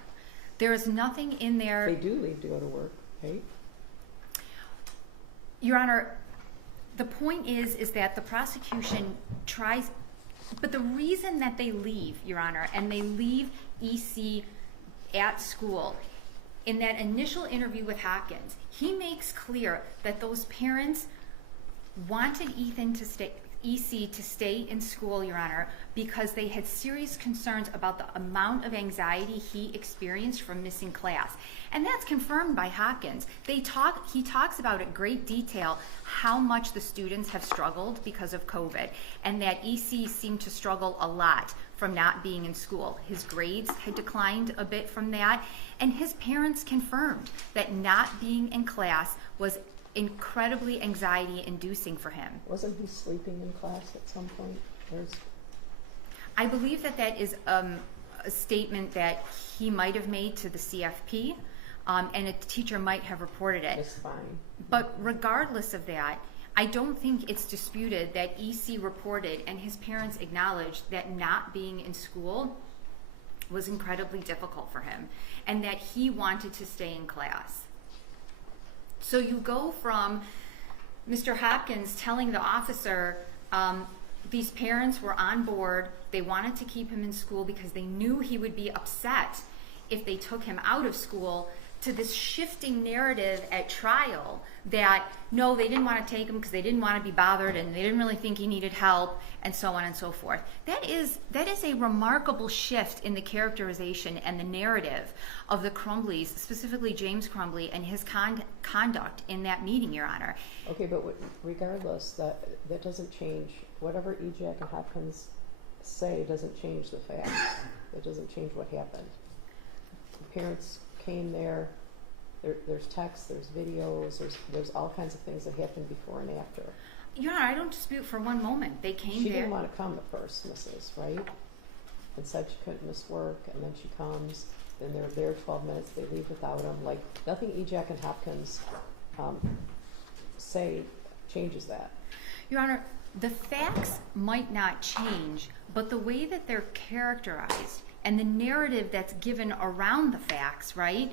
There is nothing in there. They do leave to go to work, right? Your Honor, the point is that the prosecution tries, but the reason that they leave, Your Honor, and they leave EC at school, in that initial interview with Hopkins, he makes clear that those parents wanted EC to stay in school, Your Honor, because they had serious concerns about the amount of anxiety he experienced from missing class. And that's confirmed by Hopkins. He talks about in great detail how much the students have struggled because of COVID, and that EC seemed to struggle a lot from not being in school. His grades had declined a bit from that, and his parents confirmed that not being in class was incredibly anxiety-inducing for him. Wasn't he sleeping in class at some point? I believe that is a statement that he might have made to the CFP, and a teacher might have reported it. That's fine. But regardless of that, I don't think it's disputed that EC reported and his parents acknowledged that not being in school was incredibly difficult for him, and that he wanted to stay in class. So you go from Mr. Hopkins telling the officer these parents were on board, they wanted to keep him in school because they knew he would be upset if they took him out of school, to this shifting narrative at trial that no, they didn't want to take him because they didn't want to be bothered and they didn't really think he needed help, and so on and so forth. That is a remarkable shift in the characterization and the narrative of the Crumbleys, specifically James Crumbley and his conduct in that meeting, Your Honor. Okay, but regardless, that doesn't change. Whatever EJAC and Hopkins say doesn't change the facts. It doesn't change what happened. The parents came there. There's texts, there's videos, there's all kinds of things that happened before and after. Your Honor, I don't dispute for one moment. They came there. She didn't want to come at first, Mrs., right? and said she couldn't miss work, and then she comes, then they're there 12 minutes, they leave without him. Like, nothing EJAC and Hopkins say changes that. Your Honor, the facts might not change, but the way that they're characterized and the narrative that's given around the facts, right?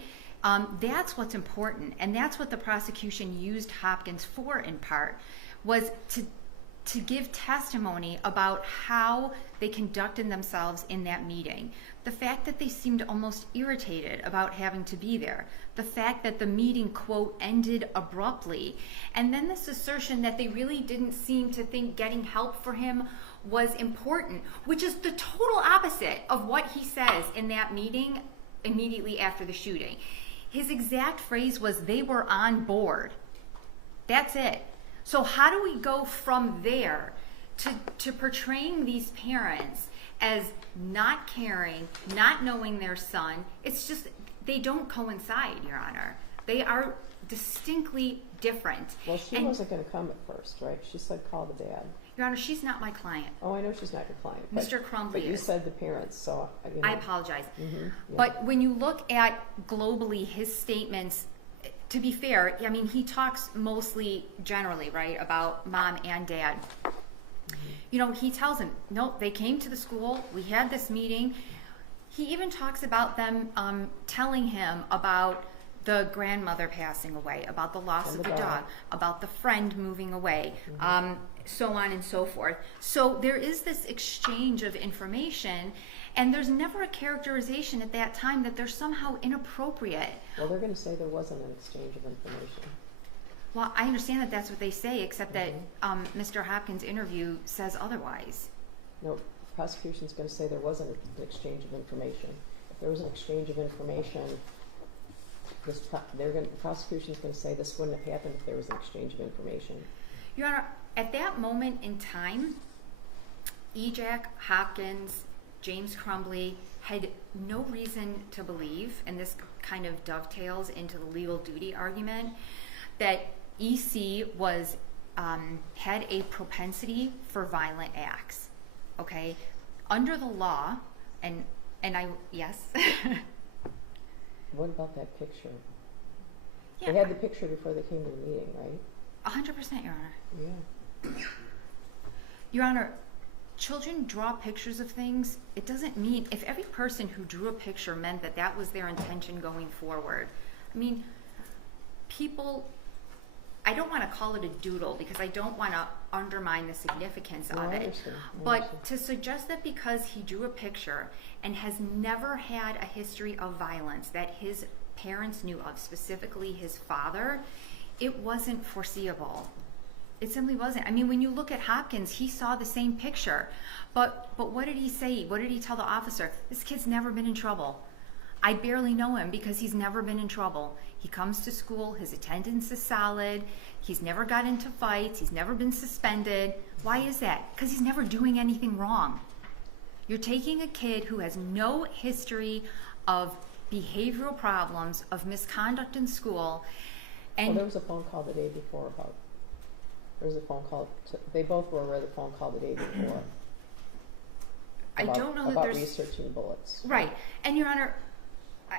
That's what's important, and that's what the prosecution used Hopkins for, in part, was to give testimony about how they conducted themselves in that meeting. The fact that they seemed almost irritated about having to be there. The fact that the meeting, quote, ended abruptly. And then this assertion that they really didn't seem to think getting help for him was important, which is the total opposite of what he says in that meeting immediately after the shooting. His exact phrase was, they were on board. That's it. So how do we go from there to portraying these parents as not caring, not knowing their son? It's just, they don't coincide, Your Honor. They are distinctly different. Well, she wasn't going to come at first, right? She said call the dad. Your Honor, she's not my client. Oh, I know she's not your client. Mr. Crumbley But you is. said the parents, so you know. I apologize. Yeah. But when you look at globally his statements, to be fair, I mean, he talks mostly generally, right, about mom and dad. You know, he tells him, no, they came to the school, we had this meeting. He even talks about them telling him about the grandmother passing away, about the loss of the dog, about the friend moving away, so on and so forth. So there is this exchange of information, and there's never a characterization at that time that they're somehow inappropriate. Well, they're going to say there wasn't an exchange of information. Well, I understand that that's what they say, except that Mr. Hopkins' interview says otherwise. No, the prosecution's going to say there wasn't an exchange of information. If there was an exchange of information, the prosecution's going to say this wouldn't have happened if there was an exchange of information. Your Honor, at that moment in time, EJAC, Hopkins, James Crumbley had no reason to believe, and this kind of dovetails into the legal duty argument, that EC was had a propensity for violent acts. Okay, under the law, and I yes. What about that picture? Yeah. They had the picture before they came to the meeting, right? 100%, Your Honor. Yeah. Your Honor, children draw pictures of things. It doesn't mean, if every person who drew a picture meant that that was their intention going forward. I mean, people, I don't want to call it a doodle because I don't want to undermine the significance of I it. understand. But to suggest that because he drew a picture and has never had a history of violence that his parents knew of, specifically his father, it wasn't foreseeable. It simply wasn't. I mean, when you look at Hopkins, he saw the same picture. But what did he say? What did he tell the officer? This kid's never been in trouble. I barely know him because he's never been in trouble. He comes to school, his attendance is solid, he's never got into fights, he's never been suspended. Why is that? Because he's never doing anything wrong. You're taking a kid who has no history of behavioral problems, of misconduct in school, and Well, there was a phone call the day before about, there was a phone call, they both were aware of the phone call the day before. I don't know that about there's researching bullets. Right. And Your Honor,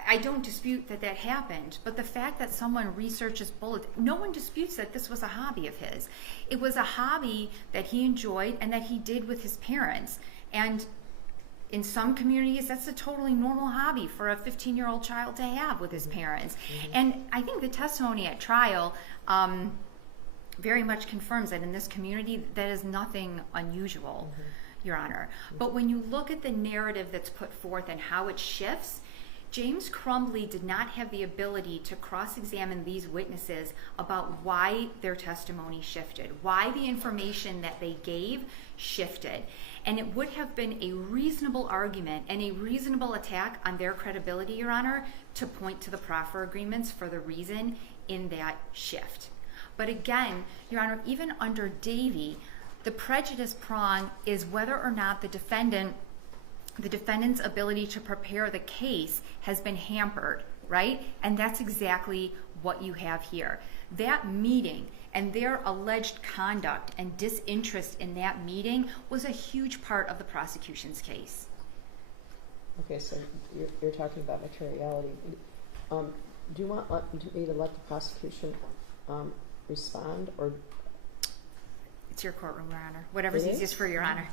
I don't dispute that that happened, but the fact that someone researches bullets, no one disputes that this was a hobby of his. It was a hobby that he enjoyed and that he did with his parents. And in some communities, that's a totally normal hobby for a 15-year-old child to have with his parents. And I think the testimony at trial very much confirms that in this community, that is nothing unusual, Your Honor. But when you look at the narrative that's put forth and how it shifts, James Crumbley did not have the ability to cross-examine these witnesses about why their testimony shifted, why the information that they gave shifted. And it would have been a reasonable argument and a reasonable attack on their credibility, Your Honor, to point to the proffer agreements for the reason in that shift. But again, Your Honor, even under Davey, the prejudice prong is whether or not the defendant's ability to prepare the case has been hampered, right? And that's exactly what you have here. That meeting and their alleged conduct and disinterest in that meeting was a huge part of the prosecution's case. Okay, so you're talking about materiality. Do you want me to let the prosecution respond, or? It's your courtroom, Your Honor. Whatever's It is? easiest for Your Honor.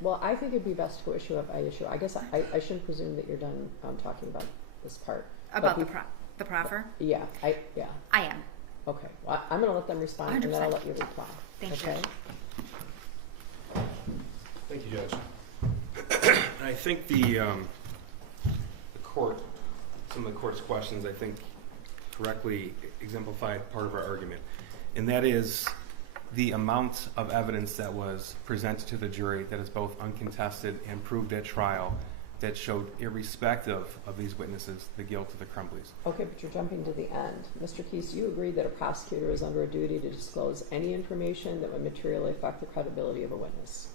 Well, I think it'd be best to issue by issue. I guess I shouldn't presume that you're done talking about this part. About But the proffer? Yeah, I I am. Okay, well, I'm going to let them respond, and then I'll 100%. let you reply. Thank okay? you. Thank you, Judge. I think the court, some of the court's questions, I think, correctly exemplified part of our argument, and that is the amount of evidence that was presented to the jury that is both uncontested and proved at trial that showed, irrespective of these witnesses, the guilt of the Crumbleys. Okay, but you're jumping to the end. Mr. Keese, you agree that a prosecutor is under a duty to disclose any information that would materially affect the credibility of a witness.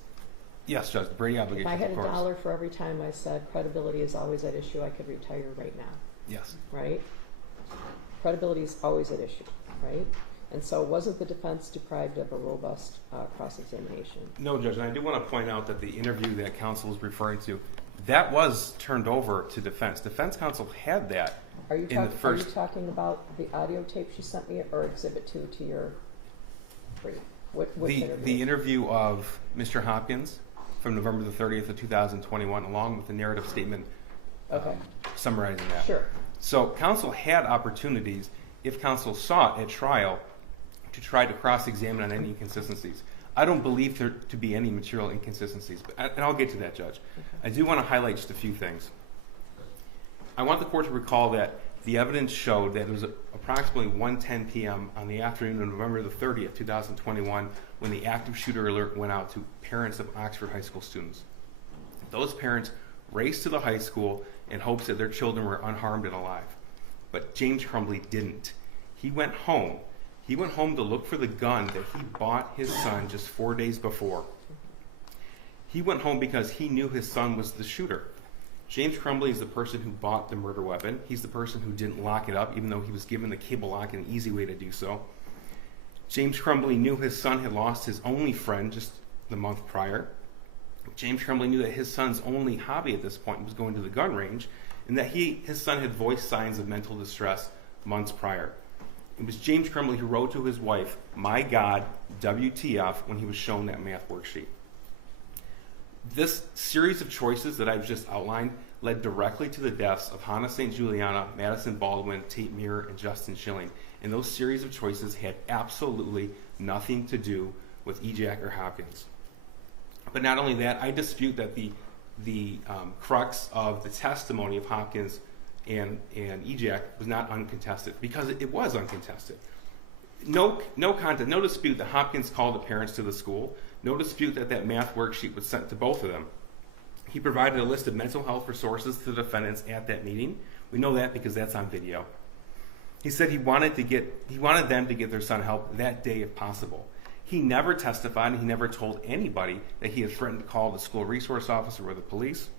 Yes, Judge, the Brady If obligation, I had of a course. dollar for every time I said credibility is always at issue, I could retire right now, Yes. right? Credibility is always at issue, right? And so wasn't the defense deprived of a robust cross-examination? No, Judge, and I do want to point out that the interview that counsel is referring to, that was turned over to defense. Defense counsel had that Are you in the first. talking about the audio tape she sent me, or Exhibit 2 to your brief? Which interview? The interview of Mr. Hopkins from November the 30th of 2021, along with the narrative statement Okay. summarizing that. Sure. So counsel had opportunities, if counsel sought at trial, to try to cross-examine on any inconsistencies. I don't believe there to be any material inconsistencies, and I'll get to that, Judge. Okay. I do want to highlight just a few things. I want the court to recall that the evidence showed that it was approximately 1:10 p.m. on the afternoon of November the 30th, 2021, when the active shooter alert went out to parents of Oxford High School students. Those parents raced to the high school in hopes that their children were unharmed and alive. But James Crumbley didn't. He went home. He went home to look for the gun that he bought his son just 4 days before. He went home because he knew his son was the shooter. James Crumbley is the person who bought the murder weapon. He's the person who didn't lock it up, even though he was given the cable lock and an easy way to do so. James Crumbley knew his son had lost his only friend just the month prior. James Crumbley knew that his son's only hobby at this point was going to the gun range, and that his son had voiced signs of mental distress months prior. It was James Crumbley who wrote to his wife, "My God, WTF," when he was shown that math worksheet. This series of choices that I've just outlined led directly to the deaths of Hannah St. Juliana, Madison Baldwin, Tate Muir, and Justin Schilling. And those series of choices had absolutely nothing to do with Ejac or Hopkins. But not only that, I dispute that the crux of the testimony of Hopkins and Ejac was not uncontested, because it was uncontested. No dispute that Hopkins called the parents to the school. No dispute that math worksheet was sent to both of them. He provided a list of mental health resources to the defendants at that meeting. We know that because that's on video. He said he wanted them to get their son help that day if possible. He never testified, and he never told anybody that he had threatened to call the school resource officer or the police.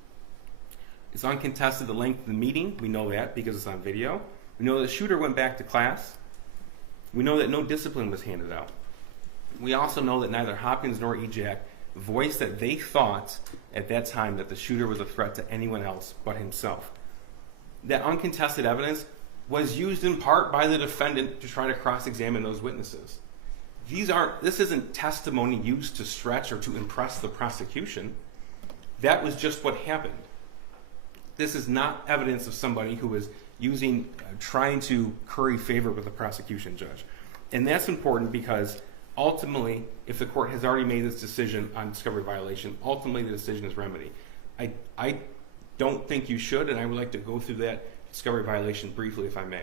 It's uncontested the length of the meeting. We know that because it's on video. We know the shooter went back to class. We know that no discipline was handed out. We also know that neither Hopkins nor Ejac voiced that they thought at that time that the shooter was a threat to anyone else but himself. That uncontested evidence was used in part by the defendant to try to cross-examine those witnesses. This isn't testimony used to stretch or to impress the prosecution. That was just what happened. This is not evidence of somebody who is trying to curry favor with the prosecution, Judge. And that's important because ultimately, if the court has already made this decision on discovery violation, ultimately the decision is remedy. I don't think you should, and I would like to go through that discovery violation briefly, if I may.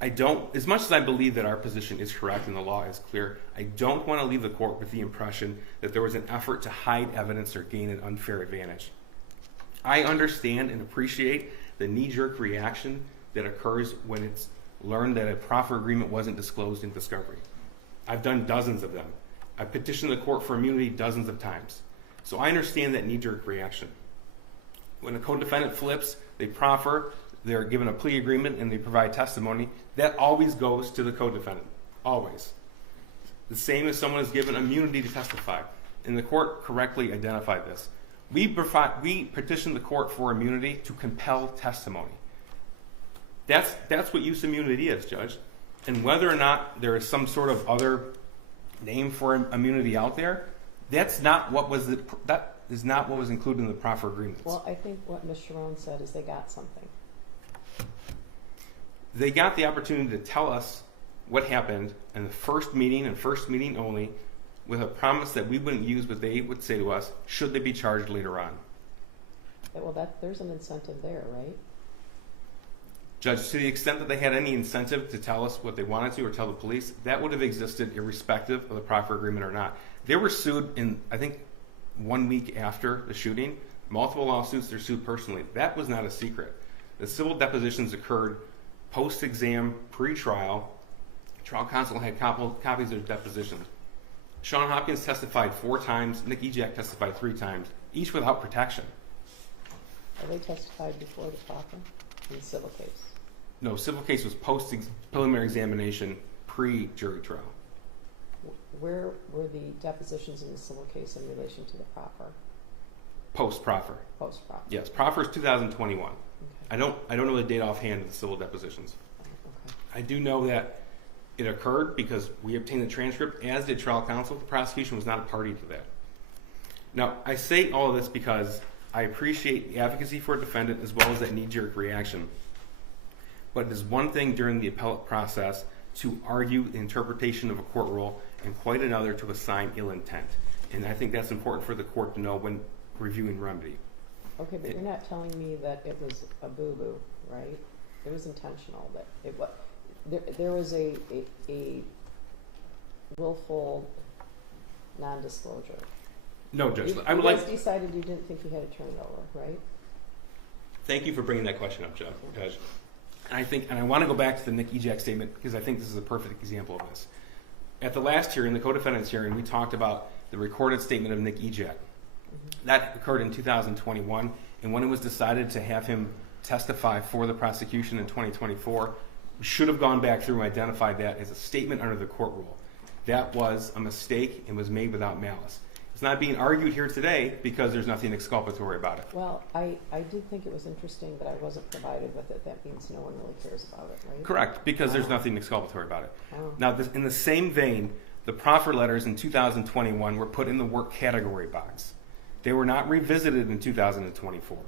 As much as I believe that our position is correct and the law is clear, I don't want to leave the court with the impression that there was an effort to hide evidence or gain an unfair advantage. I understand and appreciate the knee-jerk reaction that occurs when it's learned that a proffer agreement wasn't disclosed in discovery. I've done dozens of them. I've petitioned the court for immunity dozens of times. So I understand that knee-jerk reaction. When a co-defendant flips, they proffer, they're given a plea agreement, and they provide testimony, that always goes to the co-defendant. Always. The same as someone is given immunity to testify. and the court correctly identified this. We petitioned the court for immunity to compel testimony. That's what use immunity is, Judge. And whether or not there is some sort of other name for immunity out there, that is not what was included in the proffer agreements. Well, I think what Ms. Sharon said is they got something. They got the opportunity to tell us what happened in the first meeting and first meeting only, with a promise that we wouldn't use what they would say to us should they be charged later on. Well, there's an incentive there, right? Judge, to the extent that they had any incentive to tell us what they wanted to or tell the police, that would have existed irrespective of the proffer agreement or not. They were sued in, I think, 1 week after the shooting. Multiple lawsuits, they're sued personally. That was not a secret. The civil depositions occurred post-exam, pre-trial. Trial counsel had copies of their depositions. Sean Hopkins testified 4 times. Nick Ejak testified 3 times, each without protection. Are they testified before the proffer in the civil case? No, civil case was post-preliminary examination, pre-jury trial. Where were the depositions in the civil case in relation to the proffer? Post-proffer. Post-proffer. Yes, proffer is 2021. Okay. I don't know the date offhand of the civil depositions. Okay. I do know that it occurred because we obtained the transcript, as did trial counsel. The prosecution was not a party to that. Now, I say all of this because I appreciate the advocacy for a defendant as well as that knee-jerk reaction. But it is one thing during the appellate process to argue the interpretation of a court rule and quite another to assign ill intent. And I think that's important for the court to know when reviewing remedy. Okay, but you're not telling me that it was a boo-boo, right? It was intentional. That it was there was a willful non-disclosure. No, Judge. You guys decided you didn't think you had to turn it over, right? Thank you for bringing that question up, Judge. And I want to go back to the Nick Ejak statement because I think this is a perfect example of this. At the last hearing, the co-defendant's hearing, we talked about the recorded statement of Nick Ejak. Mm-hmm. That occurred in 2021, and when it was decided to have him testify for the prosecution in 2024, we should have gone back through and identified that as a statement under the court rule. That was a mistake and was made without malice. It's not being argued here today because there's nothing exculpatory about it. Well, I did think it was interesting that I wasn't provided with it. That means no one really cares about it, right? Correct, because there's nothing exculpatory about it. Oh. Now, in the same vein, the proffer letters in 2021 were put in the work category box. They were not revisited in 2024.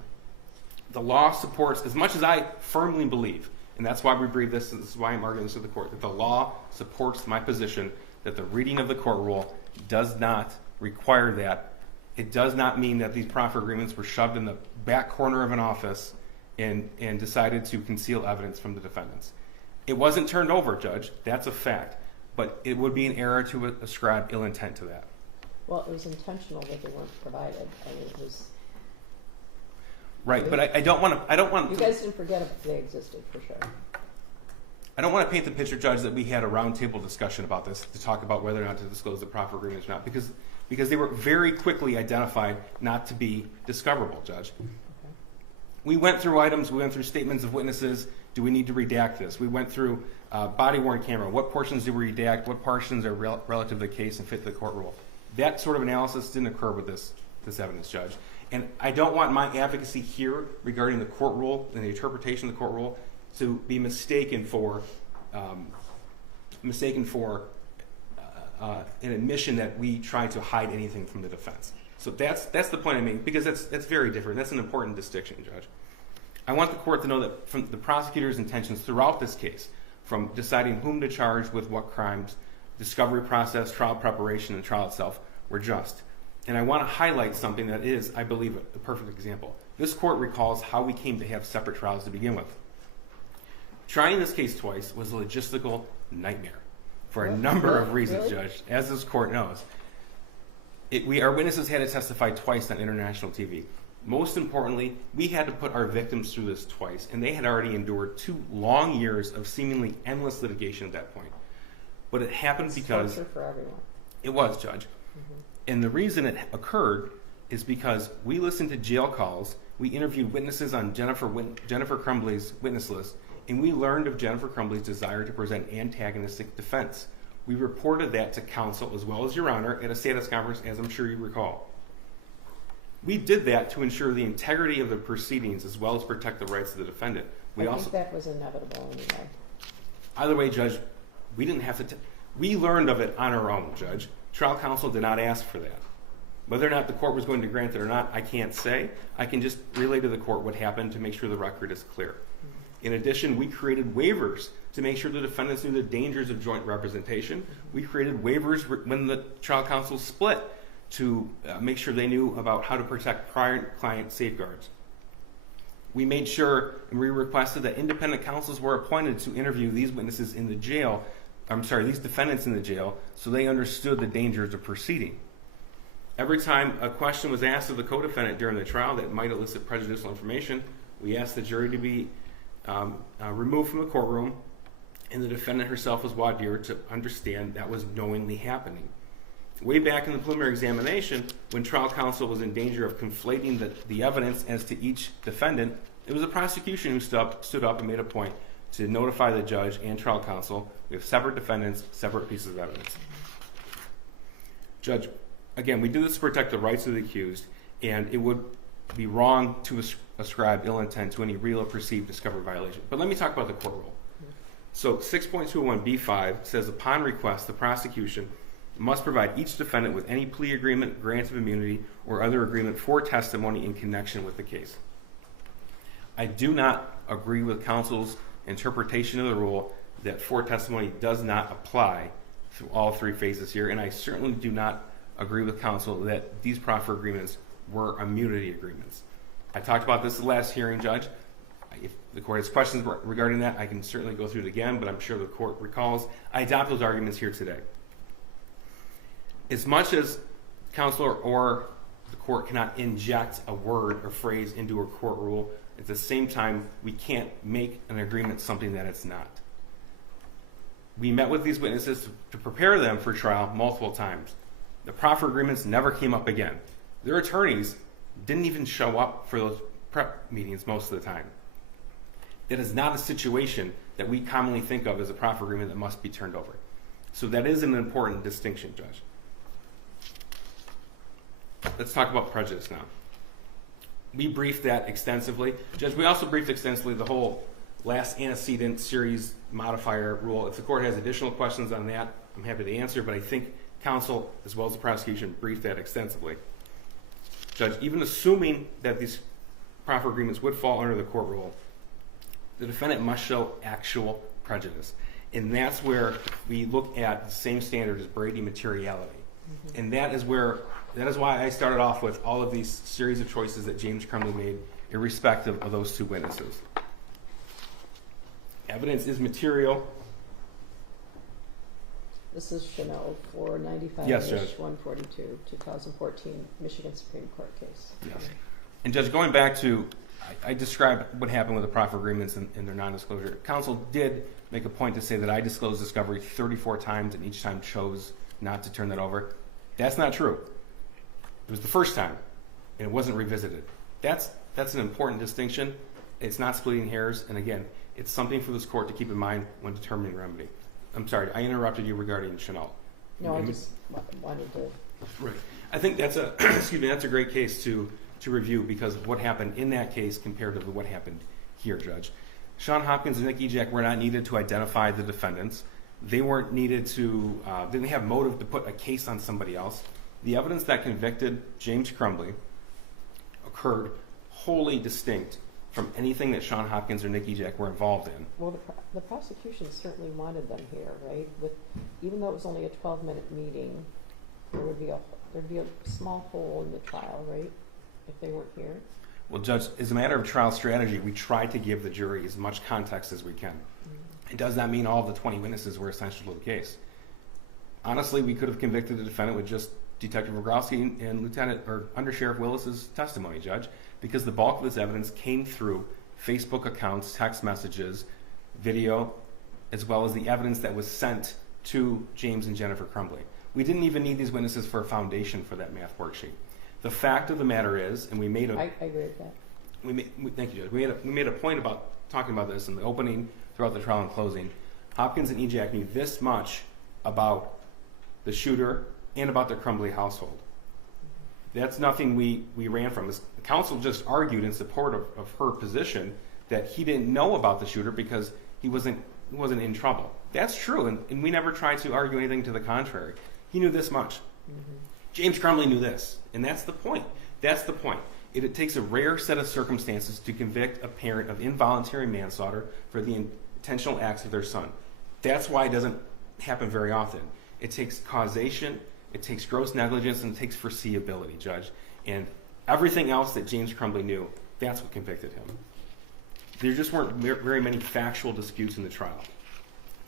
The law supports, as much as I firmly believe, and that's why we breathe this is why I'm arguing this to the court, that the law supports my position that the reading of the court rule does not require that. It does not mean that these proffer agreements were shoved in the back corner of an office and decided to conceal evidence from the defendants. It wasn't turned over, Judge. That's a fact. But it would be an error to ascribe ill intent to that. Well, it was intentional that they weren't provided. I mean, it was right. But I don't want to. You guys didn't forget if they existed, for sure. I don't want to paint the picture, Judge, that we had a roundtable discussion about this to talk about whether or not to disclose the proffer agreements or not, because they were very quickly identified not to be discoverable, Judge. Okay. We went through items. We went through statements of witnesses. Do we need to redact this? We went through body-worn camera. What portions do we redact? What portions are relative to the case and fit the court rule? That sort of analysis didn't occur with this evidence, Judge. And I don't want my advocacy here regarding the court rule and the interpretation of the court rule to be mistaken for an admission that we try to hide anything from the defense. So that's the point I made, because that's very different. That's an important distinction, Judge. I want the court to know that from the prosecutor's intentions throughout this case, from deciding whom to charge with what crimes, discovery process, trial preparation, and trial itself, were just. And I want to highlight something that is, I believe, a perfect example. This court recalls how we came to have separate trials to begin with. Trying this case twice was a logistical nightmare for a number of reasons, Really? Judge, as this court knows. Our witnesses had to testify twice on international TV. Most importantly, we had to put our victims through this twice, and they had already endured 2 long years of seemingly endless litigation at that point. But it happened because... torture for everyone. It was, Judge. Mm-hmm. And the reason it occurred is because we listened to jail calls, we interviewed witnesses on Jennifer Crumbley's witness list, and we learned of Jennifer Crumbley's desire to present antagonistic defense. We reported that to counsel as well as Your Honor at a status conference, as I'm sure you recall. We did that to ensure the integrity of the proceedings as well as protect the rights of the defendant. I think that was inevitable anyway. Either way, Judge, we didn't have to. We learned of it on our own, Judge. Trial counsel did not ask for that. Whether or not the court was going to grant it or not, I can't say. I can just relay to the court what happened to make sure the record is clear. In addition, we created waivers to make sure the defendants knew the dangers of joint representation. We created waivers when the trial counsel split to make sure they knew about how to protect prior client safeguards. We made sure and we requested that independent counsels were appointed to interview these witnesses in the jail, these defendants in the jail, so they understood the dangers of proceeding. Every time a question was asked of the co-defendant during the trial that might elicit prejudicial information, we asked the jury to be removed from the courtroom, and the defendant herself was voir dire to understand that was knowingly happening. Way back in the preliminary examination, when trial counsel was in danger of conflating the evidence as to each defendant, it was the prosecution who stood up and made a point to notify the judge and trial counsel we have separate defendants, separate pieces of evidence. Judge, again, we do this to protect the rights of the accused, and it would be wrong to ascribe ill intent to any real or perceived discovered violation. But let me talk about the court rule. So 6.21b5 says, upon request, the prosecution must provide each defendant with any plea agreement, grant of immunity, or other agreement for testimony in connection with the case. I do not agree with counsel's interpretation of the rule that for testimony does not apply through all three phases here, and I certainly do not agree with counsel that these proffer agreements were immunity agreements. I talked about this the last hearing, Judge. If the court has questions regarding that, I can certainly go through it again, but I'm sure the court recalls. I adopt those arguments here today. As much as counsel or the court cannot inject a word or phrase into a court rule, at the same time, we can't make an agreement something that it's not. We met with these witnesses to prepare them for trial multiple times. The proffer agreements never came up again. Their attorneys didn't even show up for those prep meetings most of the time. That is not a situation that we commonly think of as a proffer agreement that must be turned over. So that is an important distinction, Judge. Let's talk about prejudice now. We briefed that extensively. Judge, we also briefed extensively the whole last antecedent series modifier rule. If the court has additional questions on that, I'm happy to answer, but I think counsel, as well as the prosecution, briefed that extensively. Judge, even assuming that these proffer agreements would fall under the court rule, the defendant must show actual prejudice. And that's where we look at the same standard as Brady materiality. Mm-hmm. And that is why I started off with all of these series of choices that James Crumbley made, irrespective of those two witnesses. Evidence is material. This is Chanel 495-142, Yes, Judge. 2014 Michigan Supreme Court case. Yes. And Judge, going back to, I described what happened with the proffer agreements and their non-disclosure. Counsel did make a point to say that I disclosed discovery 34 times and each time chose not to turn that over. That's not true. It was the first time, and it wasn't revisited. That's an important distinction. It's not splitting hairs, and again, it's something for this court to keep in mind when determining remedy. I'm sorry, I interrupted you regarding Chanel. No, I just wanted to. Right. I think that's a that's a great case to review because of what happened in that case compared to what happened here, Judge. Sean Hopkins and Nick Ejak were not needed to identify the defendants. They weren't needed to, didn't have motive to put a case on somebody else. The evidence that convicted James Crumbley occurred wholly distinct from anything that Sean Hopkins or Nick Ejak were involved in. Well, the prosecution certainly wanted them here, right? Even though it was only a 12-minute meeting, there'd be a small hole in the trial, right? If they weren't here. Well, Judge, as a matter of trial strategy, we try to give the jury as much context as we can. Mm-hmm. It does not mean all of the 20 witnesses were essential to the case. Honestly, we could have convicted the defendant with just Detective Rogowski and Lieutenant or Undersheriff Willis's testimony, Judge, because the bulk of this evidence came through Facebook accounts, text messages, video, as well as the evidence that was sent to James and Jennifer Crumbley. We didn't even need these witnesses for a foundation for that math worksheet. The fact of the matter is, and we made a... I agree with that. Thank you, Judge. We made a point about talking about this in the opening, throughout the trial and closing. Hopkins and Ejak knew this much about the shooter and about the Crumbley household. That's nothing we ran from. The counsel just argued in support of her position that he didn't know about the shooter because he wasn't in trouble. That's true, and we never tried to argue anything to the contrary. He knew this much. James Crumbley knew this, and that's the point. That's the point. It takes a rare set of circumstances to convict a parent of involuntary manslaughter for the intentional acts of their son. That's why it doesn't happen very often. It takes causation, it takes gross negligence, and it takes foreseeability, Judge. And everything else that James Crumbley knew, that's what convicted him. There just weren't very many factual disputes in the trial.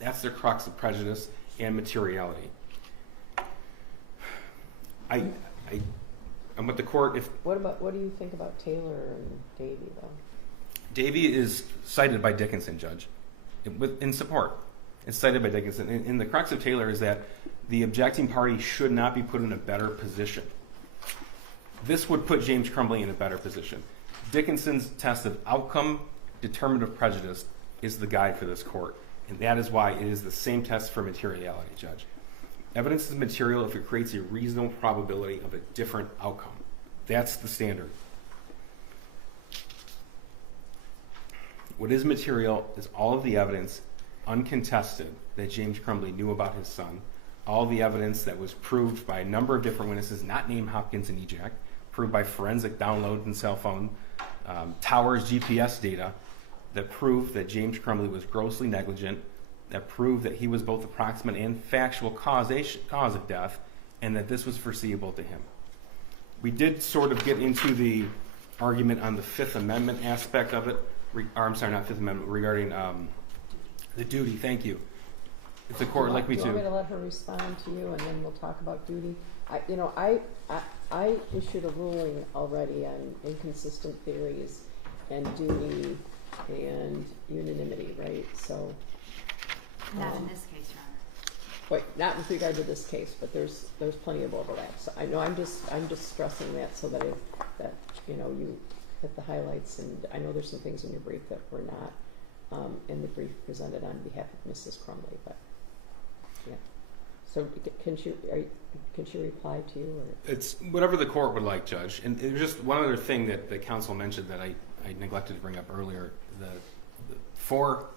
That's the crux of prejudice and materiality. I'm with the court. What do you think about Taylor and Davey, though? Davey is cited by Dickinson, Judge, in support. It's cited by Dickinson. And the crux of Taylor is that the objecting party should not be put in a better position. This would put James Crumbley in a better position. Dickinson's test of outcome determinative prejudice is the guide for this court, and that is why it is the same test for materiality, Judge. Evidence is material if it creates a reasonable probability of a different outcome. That's the standard. What is material is all of the evidence uncontested that James Crumbley knew about his son, all the evidence that was proved by a number of different witnesses, not named Hopkins and EJAC, proved by forensic download and cell phone, Towers GPS data that proved that James Crumbley was grossly negligent, that proved that he was both the proximate and factual cause of death, and that this was foreseeable to him. We did sort of get into the argument on the Fifth Amendment aspect of it, not Fifth Amendment, regarding the duty. Thank you. If the court would like me to. Do you want me to let her respond to you, and then we'll talk about duty? I issued a ruling already on inconsistent theories and duty and unanimity, right? So. Not in this case, Your Honor. Wait, not with regard to this case, but there's plenty of overlap. So I know I'm just stressing that so that you hit the highlights, and I know there's some things in your brief that were not in the brief presented on behalf of Mrs. Crumbley, but yeah. So can she reply to you? Or? It's whatever the court would like, Judge. And there's just one other thing that the counsel mentioned that I neglected to bring up earlier.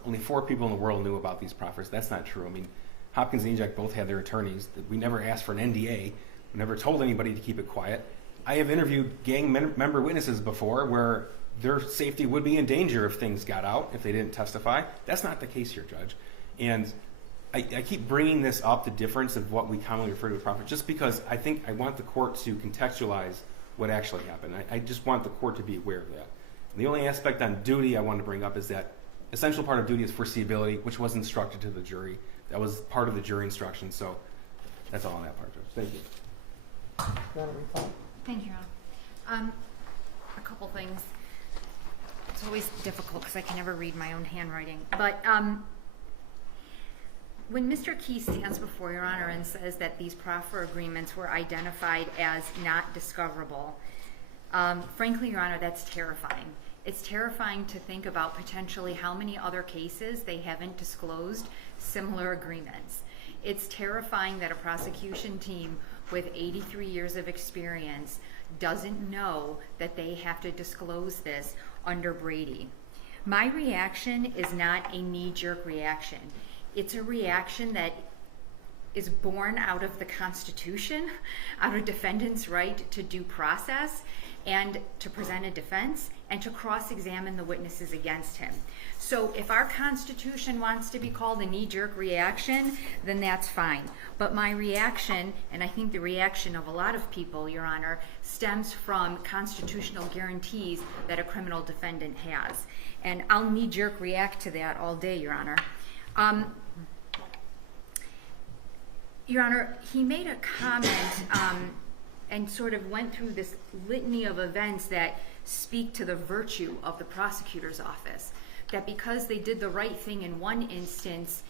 Only four people in the world knew about these proffers. That's not true. I mean, Hopkins and EJAC both had their attorneys. We never asked for an NDA. We never told anybody to keep it quiet. I have interviewed gang member witnesses before where their safety would be in danger if things got out, if they didn't testify. That's not the case here, Judge. And I keep bringing this up, the difference of what we commonly refer to as proffer, just because I want the court to contextualize what actually happened. I just want the court to be aware of that. And the only aspect on duty I want to bring up is that essential part of duty is foreseeability, which was instructed to the jury. That was part of the jury instruction, so that's all on that part, Judge. Thank you. You want to reply? Thank you, Your Honor. A couple things. It's always difficult because I can never read my own handwriting. But when Mr. Key stands before Your Honor and says that these proffer agreements were identified as not discoverable, frankly, Your Honor, that's terrifying. It's terrifying to think about potentially how many other cases they haven't disclosed similar agreements. It's terrifying that a prosecution team with 83 years of experience doesn't know that they have to disclose this under Brady. My reaction is not a knee-jerk reaction. It's a reaction that is born out of the Constitution, out of defendant's right to due process and to present a defense and to cross-examine the witnesses against him. So if our Constitution wants to be called a knee-jerk reaction, then that's fine. But my reaction, and I think the reaction of a lot of people, Your Honor, stems from constitutional guarantees that a criminal defendant has. And I'll knee-jerk react to that all day, Your Honor. Your Honor, he made a comment and sort of went through this litany of events that speak to the virtue of the prosecutor's office. That because they did the right thing in one instance,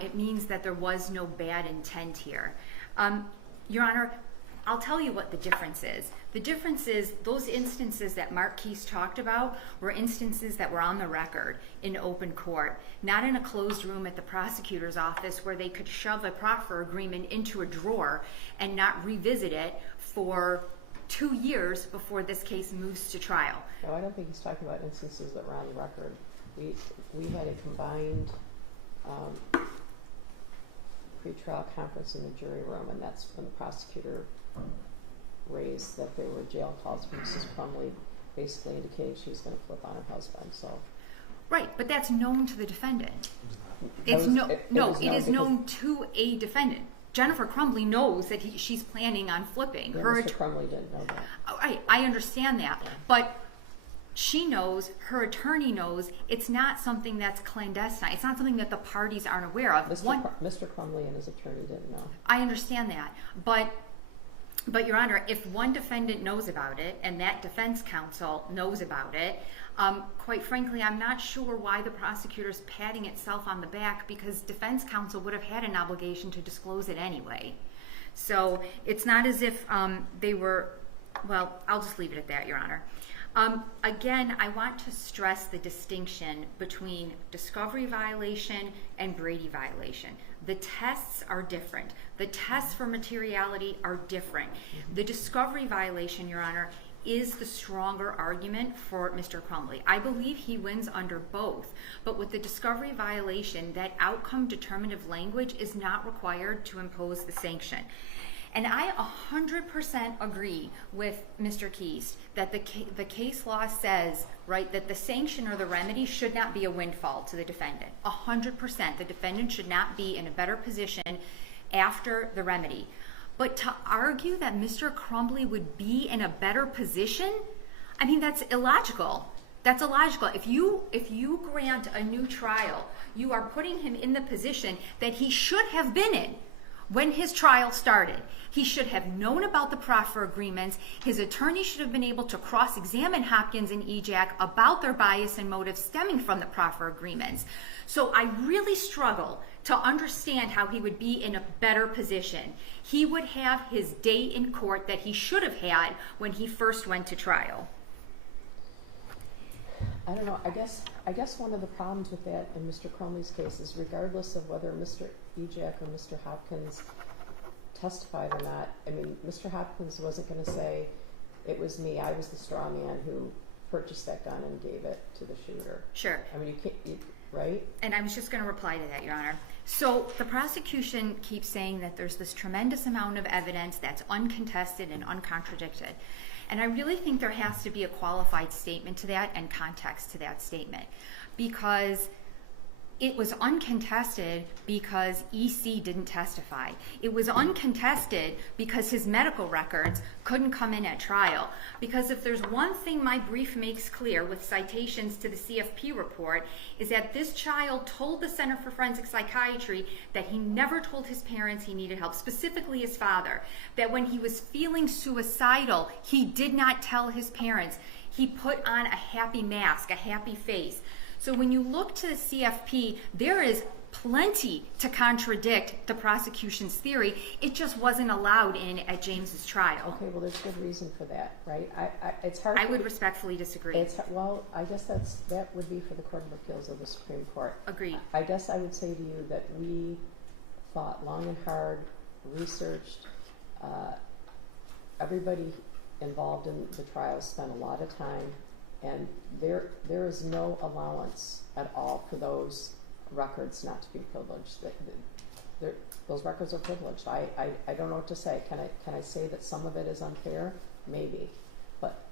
it means that there was no bad intent here. Your Honor, I'll tell you what the difference is. The difference is those instances that Mark Keese talked about were instances that were on the record in open court, not in a closed room at the prosecutor's office where they could shove a proffer agreement into a drawer and not revisit it for 2 years before this case moves to trial. No, I don't think he's talking about instances that were on the record. We had a combined pre-trial conference in the jury room, and that's when the prosecutor raised that there were jail calls from Mrs. Crumbley, basically indicating she was going to flip on her husband. So, right, but that's known to the defendant. It It's was known to a defendant. Jennifer Crumbley knows that she's planning on flipping. Yeah, Mr. Crumbley didn't know that. I understand that, but she knows, her attorney knows, it's not something that's clandestine. It's not something that the parties aren't aware of. Mr. Crumbley and his attorney didn't know. I understand that, but Your Honor, if one defendant knows about it and that defense counsel knows about it, quite frankly, I'm not sure why the prosecutor's patting itself on the back, because defense counsel would have had an obligation to disclose it anyway. So it's not as if they were, well, I'll just leave it at that, Your Honor. Again, I want to stress the distinction between discovery violation and Brady violation. The tests are different. The tests for materiality are different. The discovery violation, Your Honor, is the stronger argument for Mr. Crumbley. I believe he wins under both, but with the discovery violation, that outcome determinative language is not required to impose the sanction. And I 100% agree with Mr. Keese that the case law says, right, that the sanction or the remedy should not be a windfall to the defendant. 100%. The defendant should not be in a better position after the remedy. But to argue that Mr. Crumbley would be in a better position, I mean, that's illogical. That's illogical. If you grant a new trial, you are putting him in the position that he should have been in when his trial started. He should have known about the proffer agreements. His attorney should have been able to cross-examine Hopkins and EJAC about their bias and motives stemming from the proffer agreements. So I really struggle to understand how he would be in a better position. He would have his day in court that he should have had when he first went to trial. I don't know. I guess one of the problems with that in Mr. Crumbley's case is, regardless of whether Mr. EJAC or Mr. Hopkins testified or not, I mean, Mr. Hopkins wasn't going to say, it was me, I was the straw man who purchased that gun and gave it to the shooter. Sure. I mean, right? And I was just going to reply to that, Your Honor. So the prosecution keeps saying that there's this tremendous amount of evidence that's uncontested and uncontradicted. And I really think there has to be a qualified statement to that and context to that statement, because it was uncontested because EC didn't testify. It was uncontested because his medical records couldn't come in at trial. Because if there's one thing my brief makes clear with citations to the CFP report, is that this child told the Center for Forensic Psychiatry that he never told his parents he needed help, specifically his father. That when he was feeling suicidal, he did not tell his parents. He put on a happy mask, a happy face. So when you look to the CFP, there is plenty to contradict the prosecution's theory. It just wasn't allowed in at James's trial. Okay, well, there's good reason for that, right? It's hard. I would respectfully disagree. Well, I guess that would be for the Court of Appeals of the Supreme Court. Agreed. I guess I would say to you that we thought long and hard, researched. Everybody involved in the trial spent a lot of time. And there is no allowance at all for those records not to be privileged. Those records are privileged. I don't know what to say. Can I say that some of it is unfair? Maybe, but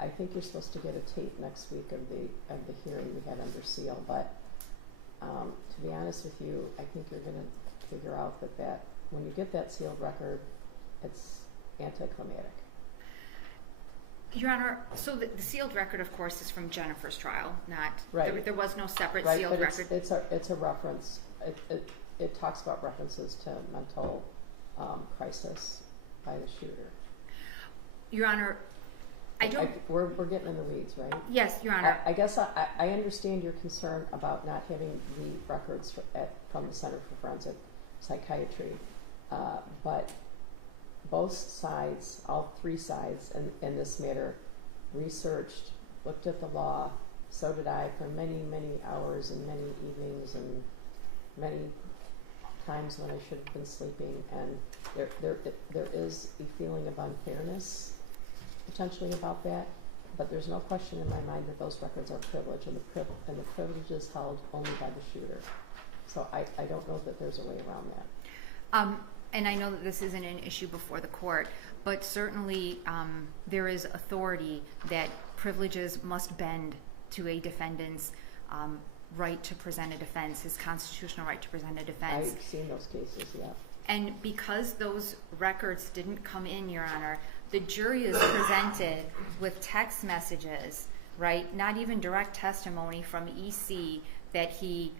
I think you're supposed to get a tape next week of the hearing we had under seal. But to be honest with you, I think you're going to figure out that when you get that sealed record, it's anticlimactic. Your Honor, so the sealed record, of course, is from Jennifer's trial, not right. There was no separate right, sealed but record. It's a reference. It talks about references to mental crisis by the shooter. Your Honor, we're getting in the weeds, right? Yes, Your Honor. I guess I understand your concern about not having the records from the Center for Forensic Psychiatry, but both sides, all three sides in this matter, researched, looked at the law. So did I for many, many hours and many evenings and many times when I should have been sleeping. And there is a feeling of unfairness potentially about that, but there's no question in my mind that those records are privileged, and the privilege is held only by the shooter. So I don't know that there's a way around that. And I know that this isn't an issue before the court, but certainly there is authority that privileges must bend to a defendant's right to present a defense, his constitutional right to present a defense. I've seen those cases, yeah. And because those records didn't come in, Your Honor, the jury is presented with text messages, right? Not even direct testimony from EC that he